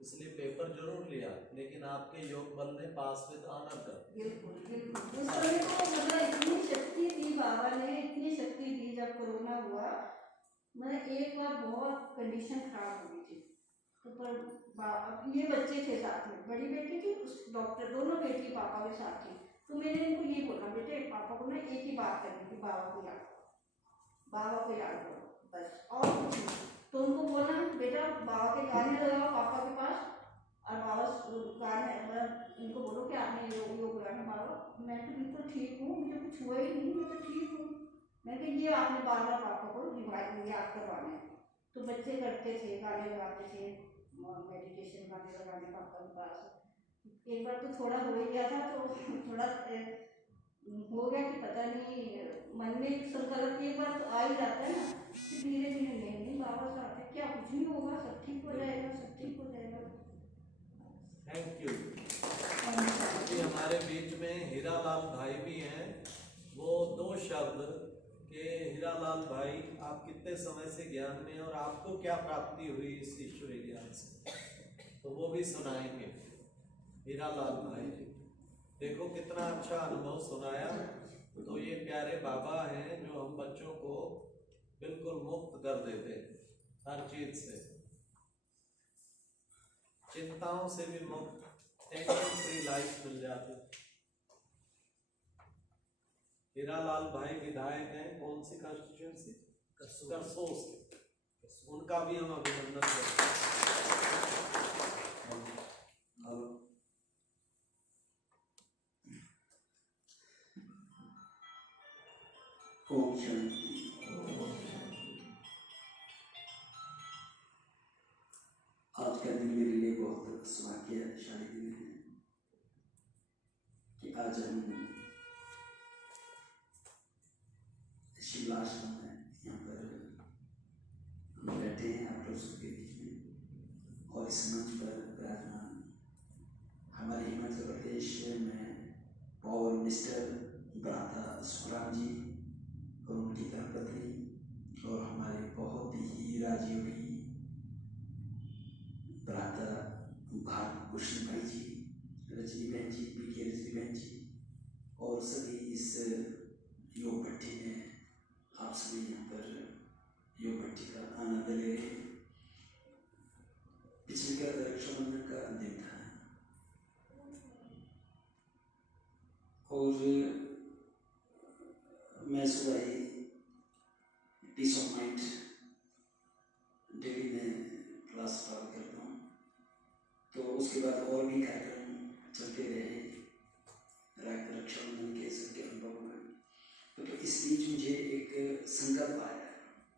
इसलिए पेपर जरूर लिया, लेकिन आपके योग बल ने पास विद ऑनर कर। बिल्कुल बिल्कुल, उस समय तो मतलब इतनी शक्ति दी बाबा ने, इतनी शक्ति दी। जब कोरोना हुआ, मतलब एक बार बहुत कंडीशन खराब हो गई थी, तो पर ये बच्चे थे साथ में, बड़ी बेटी थी, उस डॉक्टर, दोनों बेटी पापा के साथ थी। तो मैंने इनको ये बोला बेटे पापा को ना एक ही बात करनी थी, बाबा को याद करो बस, और कुछ नहीं। तो उनको बोला बेटा बाबा के गाने लगाओ पापा के पास, और बाबा गाने मतलब इनको बोलो कि आपने योग गाना बाबा, मैं तो बिल्कुल ठीक हूँ, मुझे कुछ हुआ ही नहीं, मैं तो ठीक हूँ। मैं कि ये आपने बार बार पापा को याद करवाना है। तो बच्चे करते थे, गाने लगाते थे, मेडिटेशन गाने लगाने पापा के पास। एक बार तो थोड़ा हो ही गया था, तो थोड़ा हो गया कि पता नहीं, मन में संकल्प एक बार तो आ ही जाता है ना, फिर धीरे धीरे नहीं बाबा साथ है, क्या कुछ नहीं होगा, सब ठीक हो जाएगा, सब ठीक हो जाएगा। Thank you. अभी हमारे बीच में हीरालाल भाई भी हैं, वो 2 शब्द के हीरालाल भाई आप कितने समय से ज्ञान में, और आपको क्या प्राप्ति हुई इस ईश्वरीय ज्ञान से, तो वो भी सुनाएंगे। हीरालाल भाई जी। देखो कितना अच्छा अनुभव सुनाया। तो ये प्यारे बाबा हैं जो हम बच्चों को बिल्कुल मुक्त कर देते हैं हर चीज से, चिंताओं से भी मुक्त, टेंशन फ्री लाइफ मिल जाती। हीरालाल भाई विधायक हैं, कौन सी कॉन्स्टिट्यूएंसी? करसों से। उनका भी हम अभिनंदन करते हैं। ओम शांति। आज का दिन मेरे लिए बहुत सौभाग्यशाली दिन है कि आज हम शिमला आश्रम में यहाँ पर हम बैठे हैं आप लोग सबके बीच में, और इस मंच पर विराजमान हमारे हिमाचल प्रदेश में पावर मिनिस्टर भ्राता सुखराम जी और उनकी धर्मपत्नी, और हमारे बहुत ही राजयोगी भ्राता भाग्यभूषण भाई जी, रजनी बहन जी, पीके रजनी बहन जी, और सभी इस योग भट्टी में आप सभी यहाँ पर योग भट्टी का आनंद ले रहे हैं। पिछले का रक्षाबंधन का दिन था और मैं सुबह ही पीस ऑफ माइंड डेली में क्लास प्राप्त करता हूँ, तो उसके बाद और भी कार्यक्रम चलते रहे रक्षाबंधन के सबके अनुभव में। तो इस बीच मुझे एक संकल्प आया,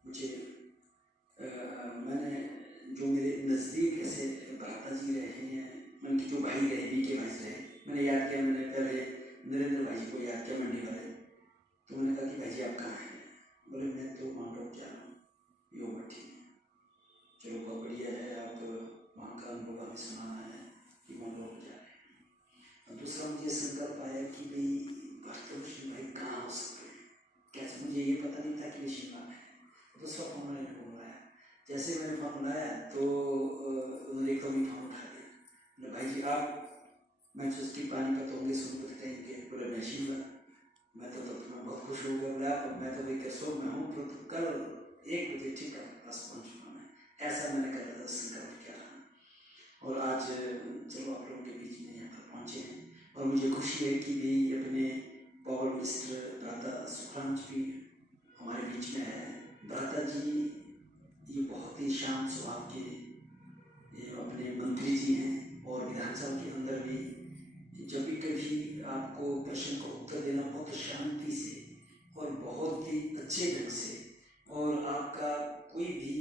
मुझे मैंने जो मेरे नज़दीक ऐसे भ्राता जी रहे हैं, मन के जो भाई रहे, बीके भाई रहे, मैंने याद किया, मैंने पहले नरेंद्र भाई जी को याद किया मंडी वाले, तो मैंने कहा कि भाई जी आप कहाँ हैं? बोले मैं तो माउंट आबू जा रहा हूँ योग भट्टी में। चलो बहुत बढ़िया है, आप वहाँ का अनुभव हमें सुनाना है कि माउंट आबू जा रहे हैं। और दूसरा मुझे संकल्प आया कि भाई भाग्यभूषण भाई कहाँ हो सकते हैं, कैसे, मुझे ये पता नहीं था कि ये शिमला में है। दूसरा फोन मैंने बुलाया, जैसे मैंने फोन बुलाया तो उन्होंने एक कभी फोन उठा दिया, भाई जी आप मैनचेस्टर पानीपत होंगे सोनभद्र कहीं के? बोले मैं शिमला। मैं तो मैं बहुत खुश हो गया, बोला मैं तो भाई करसों में हूँ, तो कल 1 बजे ठीक है पास पहुँचूँगा मैं, ऐसा मैंने कर संकल्प किया था। और आज चलो आप लोगों के बीच में यहाँ पर पहुँचे हैं, और मुझे खुशी है कि भी अपने पावर मिनिस्टर भ्राता सुखराम जी भी हमारे बीच में है। भ्राता जी ये बहुत ही शांत स्वभाव के ये अपने मंत्री जी हैं, और विधानसभा के अंदर भी जब भी कभी आपको प्रश्न का उत्तर देना बहुत शांति से और बहुत ही अच्छे ढंग से, और आपका कोई भी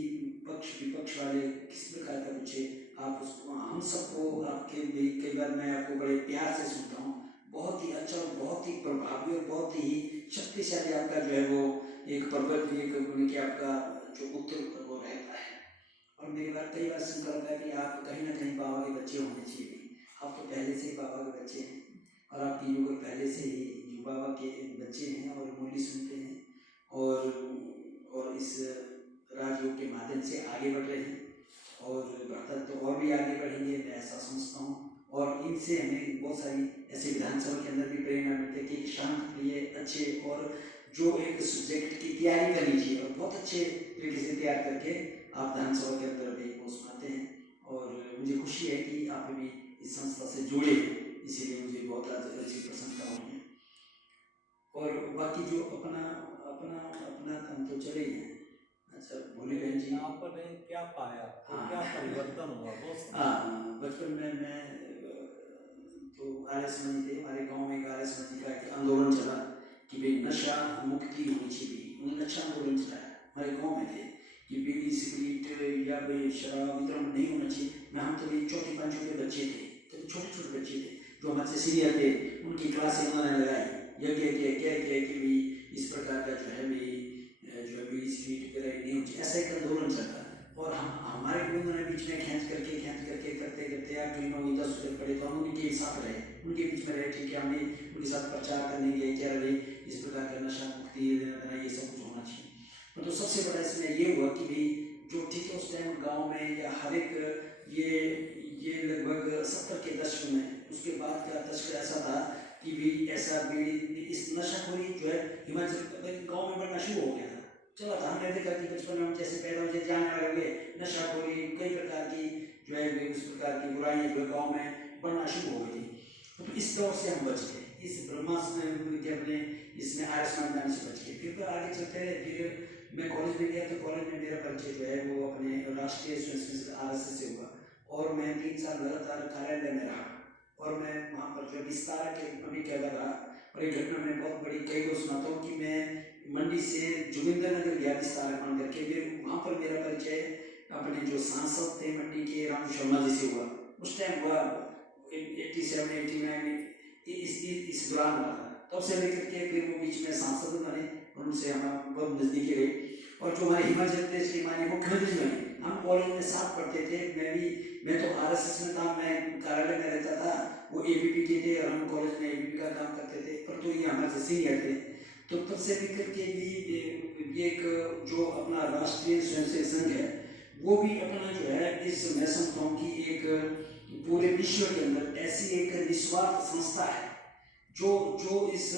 पक्ष विपक्ष वाले किस प्रकार का पूछे आप उसको, हम सबको आपके भी कई बार मैं आपको बड़े प्यार से सुनता हूँ, बहुत ही अच्छा और बहुत ही प्रभावी और बहुत ही शक्तिशाली आपका जो है वो एक प्रबल कि आपका जो उत्तर वो रहता है। और मेरी बात कई बार संकल्प है कि आप कहीं ना कहीं बाबा के बच्चे होने चाहिए। आप तो पहले से ही बाबा के बच्चे हैं, और आपकी युग पहले से ही जो बाबा के बच्चे हैं और मुरली सुनते हैं, और इस राजयोग के माध्यम से आगे बढ़ रहे हैं, और भ्राता तो और भी आगे बढ़ेंगे मैं ऐसा समझता हूँ। और इनसे हमें बहुत सारी ऐसे विधानसभा के अंदर भी प्रेरणा मिलती है कि एक शांत प्रिय अच्छे और जो एक सब्जेक्ट की तैयारी करनी चाहिए, और बहुत अच्छे तरीके से तैयार करके आप विधानसभा के अंदर भी वो सुनाते हैं। और मुझे खुशी है कि आप भी इस संस्था से जुड़े, इसीलिए मुझे बहुत अच्छी प्रसन्नता हो रही है। और बाकी जो अपना अपना अपना हम तो चले हैं। अच्छा भोले बहन जी, आपने क्या पाया, तो क्या परिवर्तन हुआ? हाँ, बचपन में मैं तो आर्य समाजी थे, हमारे गांव में एक आर्य समाजी का एक आंदोलन चला कि भाई नशा मुक्ति होनी चाहिए, उन्होंने नशा आंदोलन चलाया, हमारे गांव में थे कि बीड़ी सिगरेट या भाई शराब वितरण नहीं होना चाहिए। मैं हम तो भी 4-5 के बच्चे थे, तो छोटे छोटे बच्चे थे जो हमारे सीनियर थे, उनकी क्लासें उन्होंने लगाई, यज्ञ क्या कि भी इस प्रकार का जो है भी जो बीड़ी सिगरेट वगैरह नहीं होती, ऐसा एक आंदोलन चलता। और हमारे गुरुओं ने बीच में खींच करके करते करते आप जो 9-10 पढ़े, तो हम उनके साथ रहे, उनके बीच में रहे, ठीक है, हमने उनके साथ प्रचार करने के लिए क्या रहे, इस प्रकार का नशा मुक्ति देना ये सब कुछ होना चाहिए। तो सबसे बड़ा इसमें ये हुआ कि भाई जो ठीक है उस टाइम गाँव में या हर एक ये लगभग 70 के दशक में, उसके बाद का दशक ऐसा था कि भी ऐसा बीड़ी इस नशाखोरी जो है हिमाचल गांव में बढ़ना शुरू हो गया था, चला था। हमने देखा कि बचपन में हम जैसे पैदा हो जाने वाले हुए, नशाखोरी कई प्रकार की जो है उस प्रकार की बुराइयां जो गाँव में बढ़ना शुरू हो गई थी। तो इस दौर से हम बच गए, इस ब्रह्मास्त्र अपने इसमें आयुष्मान जाने से बच गए। फिर आगे चलते रहे। फिर मैं कॉलेज में गया तो कॉलेज में मेरा परिचय जो है वो अपने राष्ट्रीय स्वयंसेवक RSS से हुआ और मैं 3 साल लगातार कार्यालय में रहा और मैं वहाँ पर जो विस्तार के अभी कह रहा। और एक घटना में बहुत बड़ी कई को सुनाता हूँ कि मैं मंडी से जोगिंदर नगर गया विस्तार मान करके, फिर वहाँ पर मेरा परिचय अपने जो सांसद थे मंडी के राम शर्मा जी से हुआ। उस टाइम हुआ 87, 89 इस दौरान हुआ था। तब से लेकर के फिर वो बीच में सांसद बने, उनसे हम बहुत नजदीकी रहे। और जो हमारे हिमाचल प्रदेश के माननीय मुख्यमंत्री बने, हम कॉलेज में साथ पढ़ते थे। मैं तो RSS में था, मैं कार्यालय में रहता था, वो ABP के थे और हम कॉलेज में ABP का काम करते थे, पर तो ये हमारे सीनियर थे। तो तब से लेकर के भी एक जो अपना राष्ट्रीय स्वयंसेवक संघ है वो भी अपना जो है इस मैं समझता हूँ कि एक पूरे विश्व के अंदर ऐसी एक निस्वार्थ संस्था है जो इस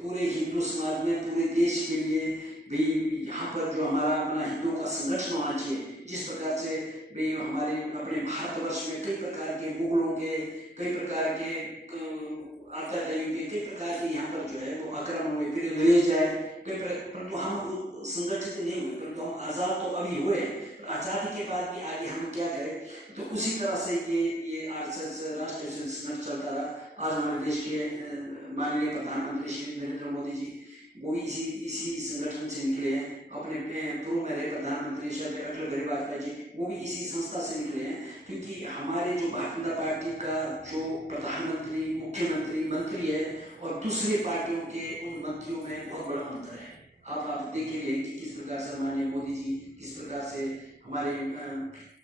पूरे हिंदू समाज में पूरे देश के लिए भी यहाँ पर जो हमारा अपना हिंदुओं का संरक्षण होना चाहिए। जिस प्रकार से भी हमारे अपने भारतवर्ष में कई प्रकार के मुगलों के, कई प्रकार के आतंकवादियों के, कई प्रकार के यहाँ पर जो है वो आक्रमण हुए, फिर अंग्रेज आए, परंतु हम संरक्षित नहीं हुए, परंतु हम आज़ाद तो अभी हुए। आज़ादी के बाद भी आगे हम क्या करें, तो उसी तरह से ये RSS राष्ट्रीय स्वयंसेवक चलता रहा। आज हमारे देश के माननीय प्रधानमंत्री श्री नरेंद्र मोदी जी वो भी इसी संगठन से निकले हैं। अपने पूर्व में रहे प्रधानमंत्री श्री अटल बिहारी वाजपेयी जी वो भी इसी संस्था से निकले हैं, क्योंकि हमारे जो भारतीय जनता पार्टी का जो प्रधानमंत्री, मुख्यमंत्री, मंत्री है और दूसरे पार्टियों के उन मंत्रियों में बहुत बड़ा अंतर है। आप देखिए कि किस प्रकार से माननीय मोदी जी, किस प्रकार से हमारे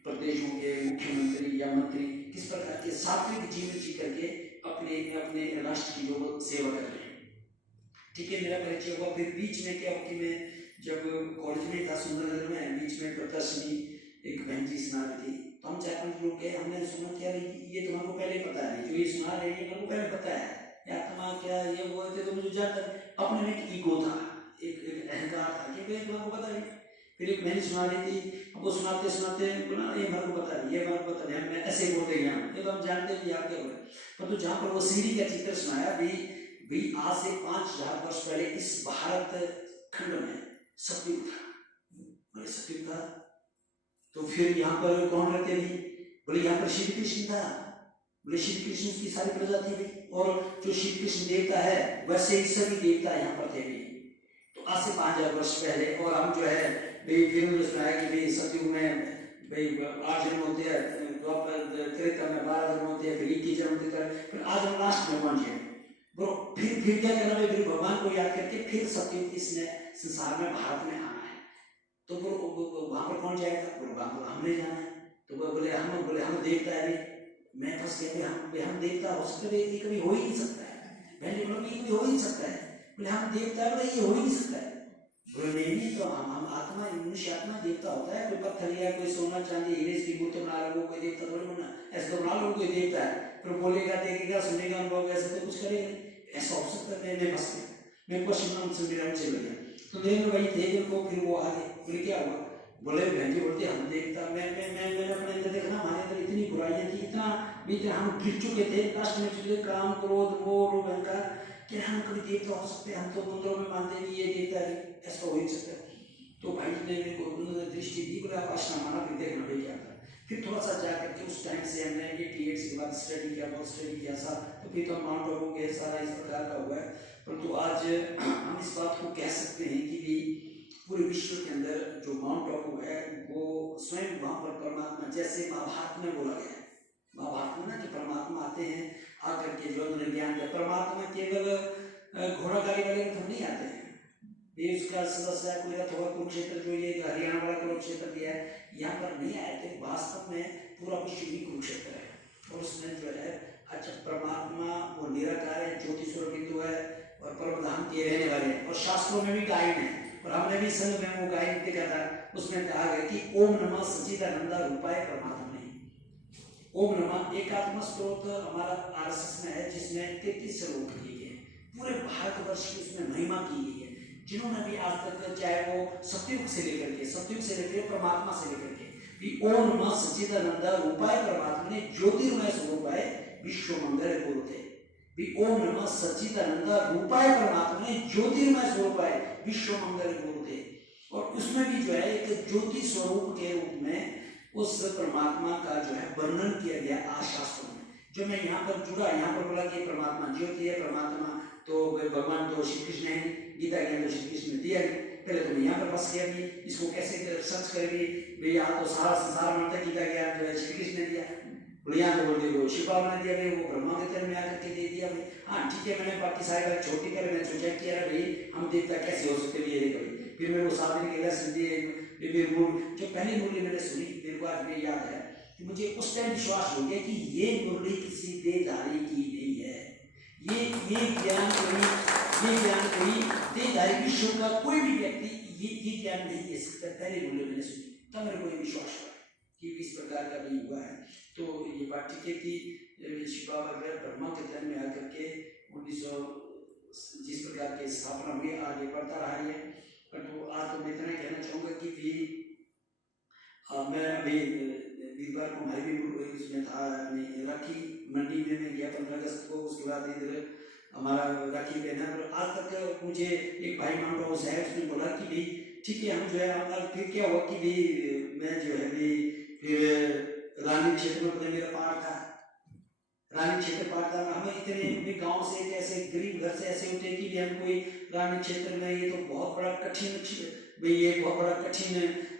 प्रदेशों के मुख्यमंत्री या मंत्री किस प्रकार के सात्विक जीवन जी करके अपने राष्ट्र की जो सेवा कर रहे हैं। ठीक है, मेरा परिचय हुआ। फिर बीच में क्या हुआ कि मैं जब कॉलेज में था सुंदरनगर में, बीच में प्रदर्शनी एक बहन जी सुना रही थी, तो हम 4-5 लोग गए। हमने सुना क्या ये तो हमको पहले पता है, जो ये सुना रही है हमको पहले पता है, या आत्मा क्या ये वो थे। तो मुझे जानकर अपने में एक ईगो था, एक अहंकार था कि भाई तुम्हारा पता नहीं। फिर एक मैंने सुना रही थी, हमको सुनाते सुनाते बोला ये हमारे को पता नहीं, ये हमारे को पता नहीं, मैं ऐसे बोलते गया, ये तो हम जानते हैं आप क्या बोले। परंतु जहाँ पर वो सीढ़ी का चित्र सुनाया भी आज से 5000 वर्ष पहले इस भारत खंड में सतयुग था, बोले सतयुग था तो फिर यहाँ पर कौन रहते थे? बोले यहाँ पर श्री कृष्ण था। बोले श्री कृष्ण की सारी प्रजाति भी, और जो श्री कृष्ण देवता है वैसे ही सभी देवता यहाँ पर थे भी। तो आज से 5000 वर्ष पहले। और हम जो है फिर मुझे सुनाया कि भाई सतयुग में भाई 8 जन्म होते हैं, त्रेता में 12 जन्म होते हैं, फिर 21 जन्म होते हैं, फिर आज हम लास्ट में पहुंच गए। फिर क्या करना है, फिर भगवान को याद करके फिर सतयुग इसने संसार में भारत में आना है। तो वहां पर कौन जाएगा? वहां पर हमने जाना है। तो बोले हम देवता है। मैं फंस गया, हम देवता हो सकते हैं? ये कभी हो ही नहीं सकता है। मैंने बोला ये कभी हो ही नहीं सकता है। बोले हम देवता है? बोले ये हो ही नहीं सकता है। बोले नहीं, तो हम आत्मा, मनुष्य आत्मा देवता होता है। कोई पत्थर लिया, कोई सोना चांदी हीरे की मूर्ति बना रहा, वो कोई देवता थोड़ी बनना। ऐसे तो बना लो कोई देवता है, फिर बोलेगा, देखेगा, सुनेगा, अनुभव, ऐसे तो कुछ करेगा नहीं। ऐसा हो सकता है? मैं फंस गया। मैं क्वेश्चन से मेरा चल गया। तो नरेंद्र भाई थे उनको, फिर वो आगे बोले क्या हुआ? बोले बहन जी बोलते हम देखता, मैंने अपने अंदर देखा हमारे अंदर इतनी बुराइयां थी, इतना हम गिर चुके थे, लास्ट में चुके, काम, क्रोध, मोह, लोभ, अहंकार, कि हम कभी देवता हो सकते? हम तो मंदिरों में मानते नहीं, ये देवता है, ऐसा हो ही सकता है। तो भाई ने मेरे को दृष्टि दी, बोला आश्रम माना, फिर देखना भाई क्या था। फिर थोड़ा सा जा करके उस टाइम से हमने 88 के बाद स्टडी किया, बहुत स्टडी किया सा। तो फिर तो माउंट आबू गए, सारा इस प्रकार का हुआ है। परंतु आज हम इस बात को कह सकते हैं कि भी पूरे विश्व के अंदर जो माउंट आबू है वो स्वयं वहाँ पर परमात्मा, जैसे महाभारत में बोला गया है, महाभारत में ना कि परमात्मा आते हैं आकर के जो उन्होंने ज्ञान दिया। परमात्मा केवल घोड़ा गाड़ी वाले तो नहीं आते हैं, देश का सदस्य को लेकर थोड़ा कुरुक्षेत्र जो ये हरियाणा वाला कुरुक्षेत्र दिया है, यहाँ पर नहीं आए थे। वास्तव में पूरा विश्व ही कुरुक्षेत्र है। और उसमें जो है अच्छा परमात्मा वो निराकार है, ज्योति स्वरूप बिंदु है और परमधाम के रहने वाले हैं। और शास्त्रों में भी गायन है, और हमने भी संघ में वो गायन देखा था, उसमें कहा गया कि ओम नमः सच्चिदानंद रूपाय परमात्मा। ओम नमः एकात्म स्त्रोत हमारा RSS में है, जिसमें 33 श्लोक लिखे जिन्होंने भी आज तक, चाहे वो सत्युग से लेकर परमात्मा से लेकर के भी ओम नमः सच्चिदानंद रूपाय परमात्मने ज्योतिर्मय स्वरूपाय विश्व मंगल कुरुते, भी ओम नमः सच्चिदानंद रूपाय परमात्मने ज्योतिर्मय स्वरूपाय विश्व मंगल कुरुते। और उसमें भी जो है एक ज्योति स्वरूप के रूप में उस परमात्मा का जो है वर्णन किया गया आज शास्त्रों में। जो मैं यहाँ पर जुड़ा, यहाँ पर बोला कि परमात्मा ज्योति है, परमात्मा तो भगवान तो श्री कृष्ण है, गीता ज्ञान तो श्री कृष्ण ने दिया है। पहले तो मैं यहाँ पर बस गया भी, इसको कैसे सर्च करेंगे भाई, यहाँ तो सारा संसार मानता गीता ज्ञान जो है श्री कृष्ण ने दिया, यहाँ तो बोल दिया शिव बाबा ने दिया भाई, वो ब्रह्मा के तरह में आकर के दे दिया भाई। हाँ ठीक है, मैंने बाकी सारी बात छोटी कर, मैं सोचा कि यार भाई हम देवता कैसे हो सकते भी, ये नहीं कभी। फिर मेरे को साधन के दर्शन दिए, जो पहली मुरली मैंने सुनी मेरे को आज भी याद है कि मुझे उस टाइम विश्वास हो गया कि ये मुरली किसी देहधारी की नहीं है, ये ज्ञान कोई देहधारी विश्व का कोई भी व्यक्ति ये ज्ञान नहीं दे सकता। पहले मुरली मैंने सुनी तब मेरे को ये विश्वास हुआ कि इस प्रकार का भी हुआ है। तो ये बात ठीक है कि शिव बाबा ब्रह्मा के जन्म में आकर के 1900 जिस प्रकार की स्थापना हुई आगे बढ़ता रहा है। तो आज तो मैं इतना कहना चाहूँगा कि भी मैं अभी वीरवार को हमारी भी उसमें था, अपनी राखी मंडी में मैं गया 15 अगस्त को, उसके बाद इधर हमारा राखी पहना। तो आज तक मुझे एक भाई मान रहा है, उसने बोला कि भाई ठीक है हम जो है आज फिर क्या हुआ कि भाई मैं जो है भाई फिर रानी क्षेत्र में मेरा पाठ था, रानी क्षेत्र पाठ था। हमें इतने गांव से ऐसे गरीब घर से ऐसे उठे कि हम कोई रानी क्षेत्र में, ये तो बहुत बड़ा कठिन भाई, ये बहुत बड़ा कठिन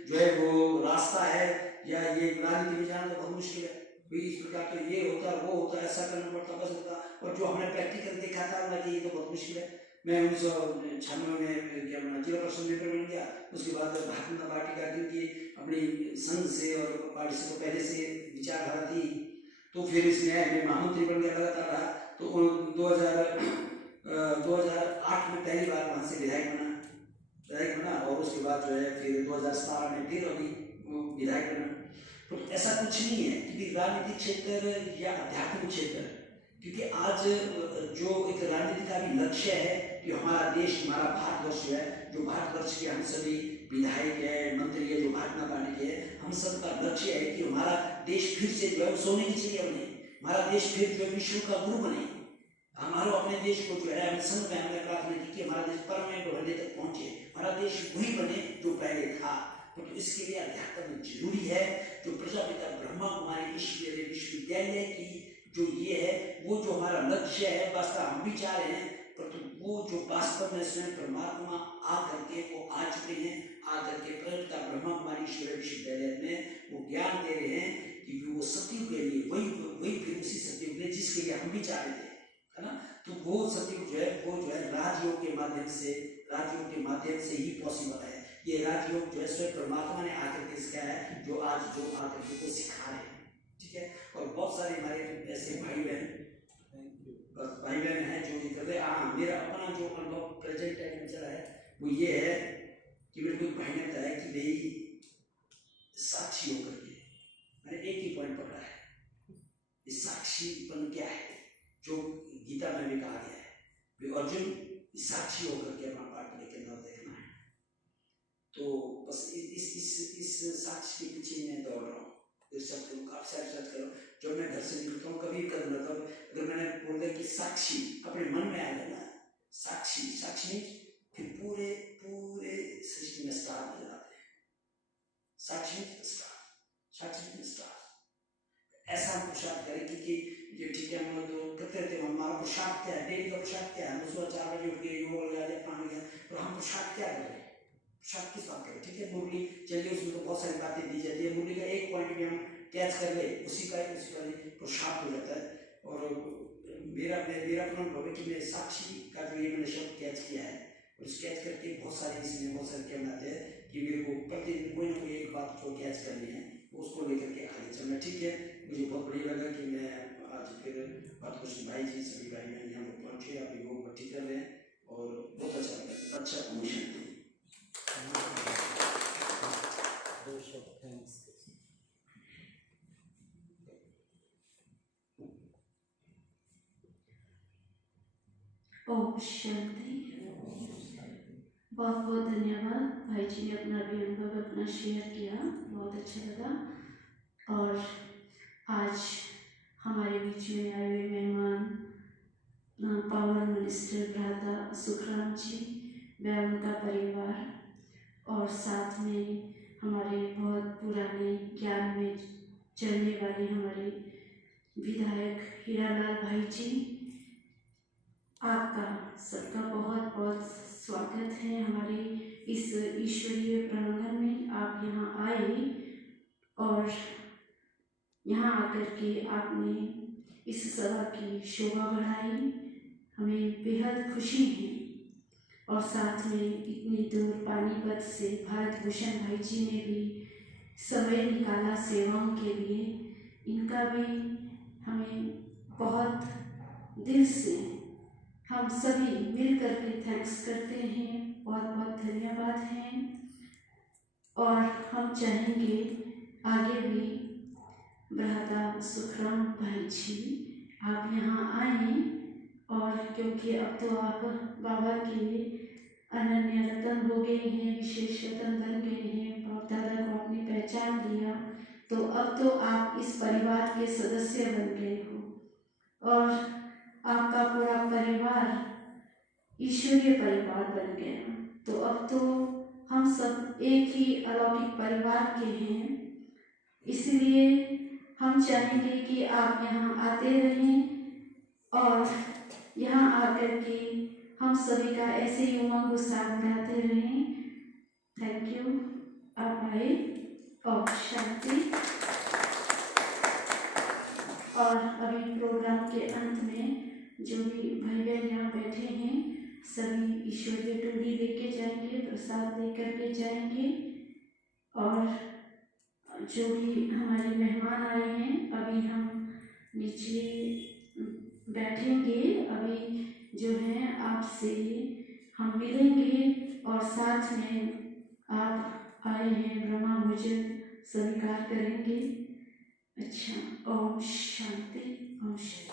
जो है वो रास्ता है, या ये रानी में जाना तो बहुत मुश्किल है भाई, इस प्रकार तो ये होता वो होता ऐसा करना पड़ता बस होता। और जो हमने प्रैक्टिकल देखा था ना कि ये तो बहुत मुश्किल है। मैं 1996 में क्या बना, जिला परिषद मेंबर बन गया। उसके बाद भारतीय पार्टी का, क्योंकि अपनी संघ से और पार्टी से तो पहले से विचारधारा थी, तो फिर इसमें मैं महामंत्री बन गया, लगातार रहा। तो 2008 में पहली बार वहाँ से विधायक बना और उसके बाद जो है फिर 2017 में फिर अभी विधायक बना। तो ऐसा कुछ नहीं है कि राजनीतिक क्षेत्र या आध्यात्मिक क्षेत्र, क्योंकि आज जो एक राजनीति का भी लक्ष्य है कि हमारा देश, हमारा भारतवर्ष है, जो भारतवर्ष के हम सभी विधायक है, मंत्री है, जो भाजपा पार्टी के है, हम सब का लक्ष्य है कि हमारा देश फिर से जो है सोने की चिड़िया बने, हमारा देश फिर जो है विश्व का गुरु बने। हमारा अपने देश को जो है हम संघ में हमने प्रार्थना की कि हमारा देश परमानेंट होने तक पहुंचे, हमारा देश वही बने जो पहले था। तो इसके लिए अध्यात्म जरूरी है। जो प्रजापिता ब्रह्मा कुमारी ईश्वरीय विश्वविद्यालय की जो ये है, वो जो हमारा लक्ष्य है, वास्तव हम भी चाह रहे हैं, पर तो वो जो वास्तव में स्वयं परमात्मा आकर के वो आ चुके हैं, आकर के प्रजापिता ब्रह्मा कुमारी ईश्वरीय विश्वविद्यालय में वो ज्ञान दे रहे हैं कि वो सत्युग के लिए वही फिर उसी सत्युग में जिसके लिए हम भी चाह रहे थे, है ना। तो वो सत्युग जो है राजयोग के माध्यम से ही पॉसिबल है। ये राजयोग जो है स्वयं परमात्मा ने आकर के सिखाया है, जो आकर के वो सिखा रहे हैं, ठीक है। और बहुत सारे हमारे ऐसे भाई बहन हैं जो ये कर रहे हैं। मेरा अपना जो अनुभव प्रेजेंट टाइम में चला है वो ये है कि मेरे को एक भाई ने बताया कि भाई साक्षी होकर के, मैंने एक ही पॉइंट पकड़ा है, इस साक्षीपन क्या है जो गीता में भी कहा गया है, अर्जुन साक्षी होकर के अपना पाठ लेके न देखना है। तो बस इस साक्षी के पीछे मैं दौड़ रहा हूँ। आप सर्च करो, जब मैं घर से निकलता हूँ कभी कर लेता हूँ, अगर मैंने बोल दिया कि साक्षी अपने मन में आ जाना, साक्षी फिर पूरे सृष्टि में स्टार नजर आते हैं। साक्षी में स्टार ऐसा हम पुरुषार्थ करें कि ये ठीक है, हम लोग जो करते थे हमारा पुरुषार्थ क्या है, डेली का पुरुषार्थ क्या है, सुबह 4 बजे उठ गए, योग लगा दिया, पानी गया, तो हम पुरुषार्थ क्या करें, पुरुषार्थ किस बात करें। ठीक है, मुरली चलिए, उसमें तो बहुत सारी बातें दी जाती है, मुरली का एक पॉइंट भी हम कैच कर ले, उसी का पुरुषार्थ हो जाता है। और मेरा अपना अनुभव है कि मैं साक्षी का जो ये मैंने शब्द कैच किया है, और कैच करके बहुत सारे क्या बनाते हैं कि मेरे को प्रतिदिन कोई ना कोई एक बात जो कैच करनी है उसको लेकर के आगे चलना। ठीक है, मुझे बहुत बढ़िया लगा कि मैं आज फिर बातकृष्ण भाई जी सभी भाई बहन यहाँ पर पहुँचे, आप योग भट्टी कर रहे हैं और बहुत अच्छा लगा, अच्छा प्रमोशन थे। ओम शांति। बहुत बहुत धन्यवाद। भाई जी ने अपना भी अनुभव अपना शेयर किया, बहुत अच्छा लगा। और आज हमारे बीच में आए हुए मेहमान पावर मिनिस्टर भ्राता सुखराम जी व उनका परिवार, और साथ में हमारे बहुत पुराने ज्ञान में चलने वाले हमारे विधायक हीरालाल भाई जी, आपका सबका बहुत बहुत स्वागत है हमारे इस ईश्वरीय प्रांगण में। आप यहाँ आए और यहाँ आकर के आपने इस सभा की शोभा बढ़ाई, हमें बेहद खुशी है। और साथ में इतनी दूर पानीपत से भारत भूषण भाई जी ने भी समय निकाला सेवाओं के लिए, इनका भी हमें बहुत दिल से हम सभी मिल कर के थैंक्स करते हैं, बहुत बहुत धन्यवाद है। और हम चाहेंगे आगे भी भ्राता सुखराम भाई जी आप यहाँ आए, और क्योंकि अब तो आप बाबा के अनन्य रतन हो गए हैं, विशेष रतन बन गए हैं, बाप दादा को आपने पहचान लिया, तो अब तो आप इस परिवार के सदस्य बन गए हो और आपका पूरा परिवार ईश्वरीय परिवार बन गया। तो अब तो हम सब एक ही अलौकिक परिवार के हैं, इसलिए हम चाहेंगे कि आप यहाँ आते रहें और यहाँ आकर के हम सभी का ऐसे ही उमंग उत्साह बढ़ाते रहें। Thank you. आप आए और शांति। और अभी प्रोग्राम के अंत में जो भी भाई बहन यहाँ बैठे हैं सभी ईश्वरीय टोली लेके जाएंगे, प्रसाद लेकर के जाएंगे। और जो भी हमारे मेहमान आए हैं अभी हम नीचे बैठेंगे, अभी जो है आपसे हम मिलेंगे और साथ में आप आए हैं ब्रह्मा भोजन स्वीकार करेंगे। अच्छा, ओम शांति, ओम शांति।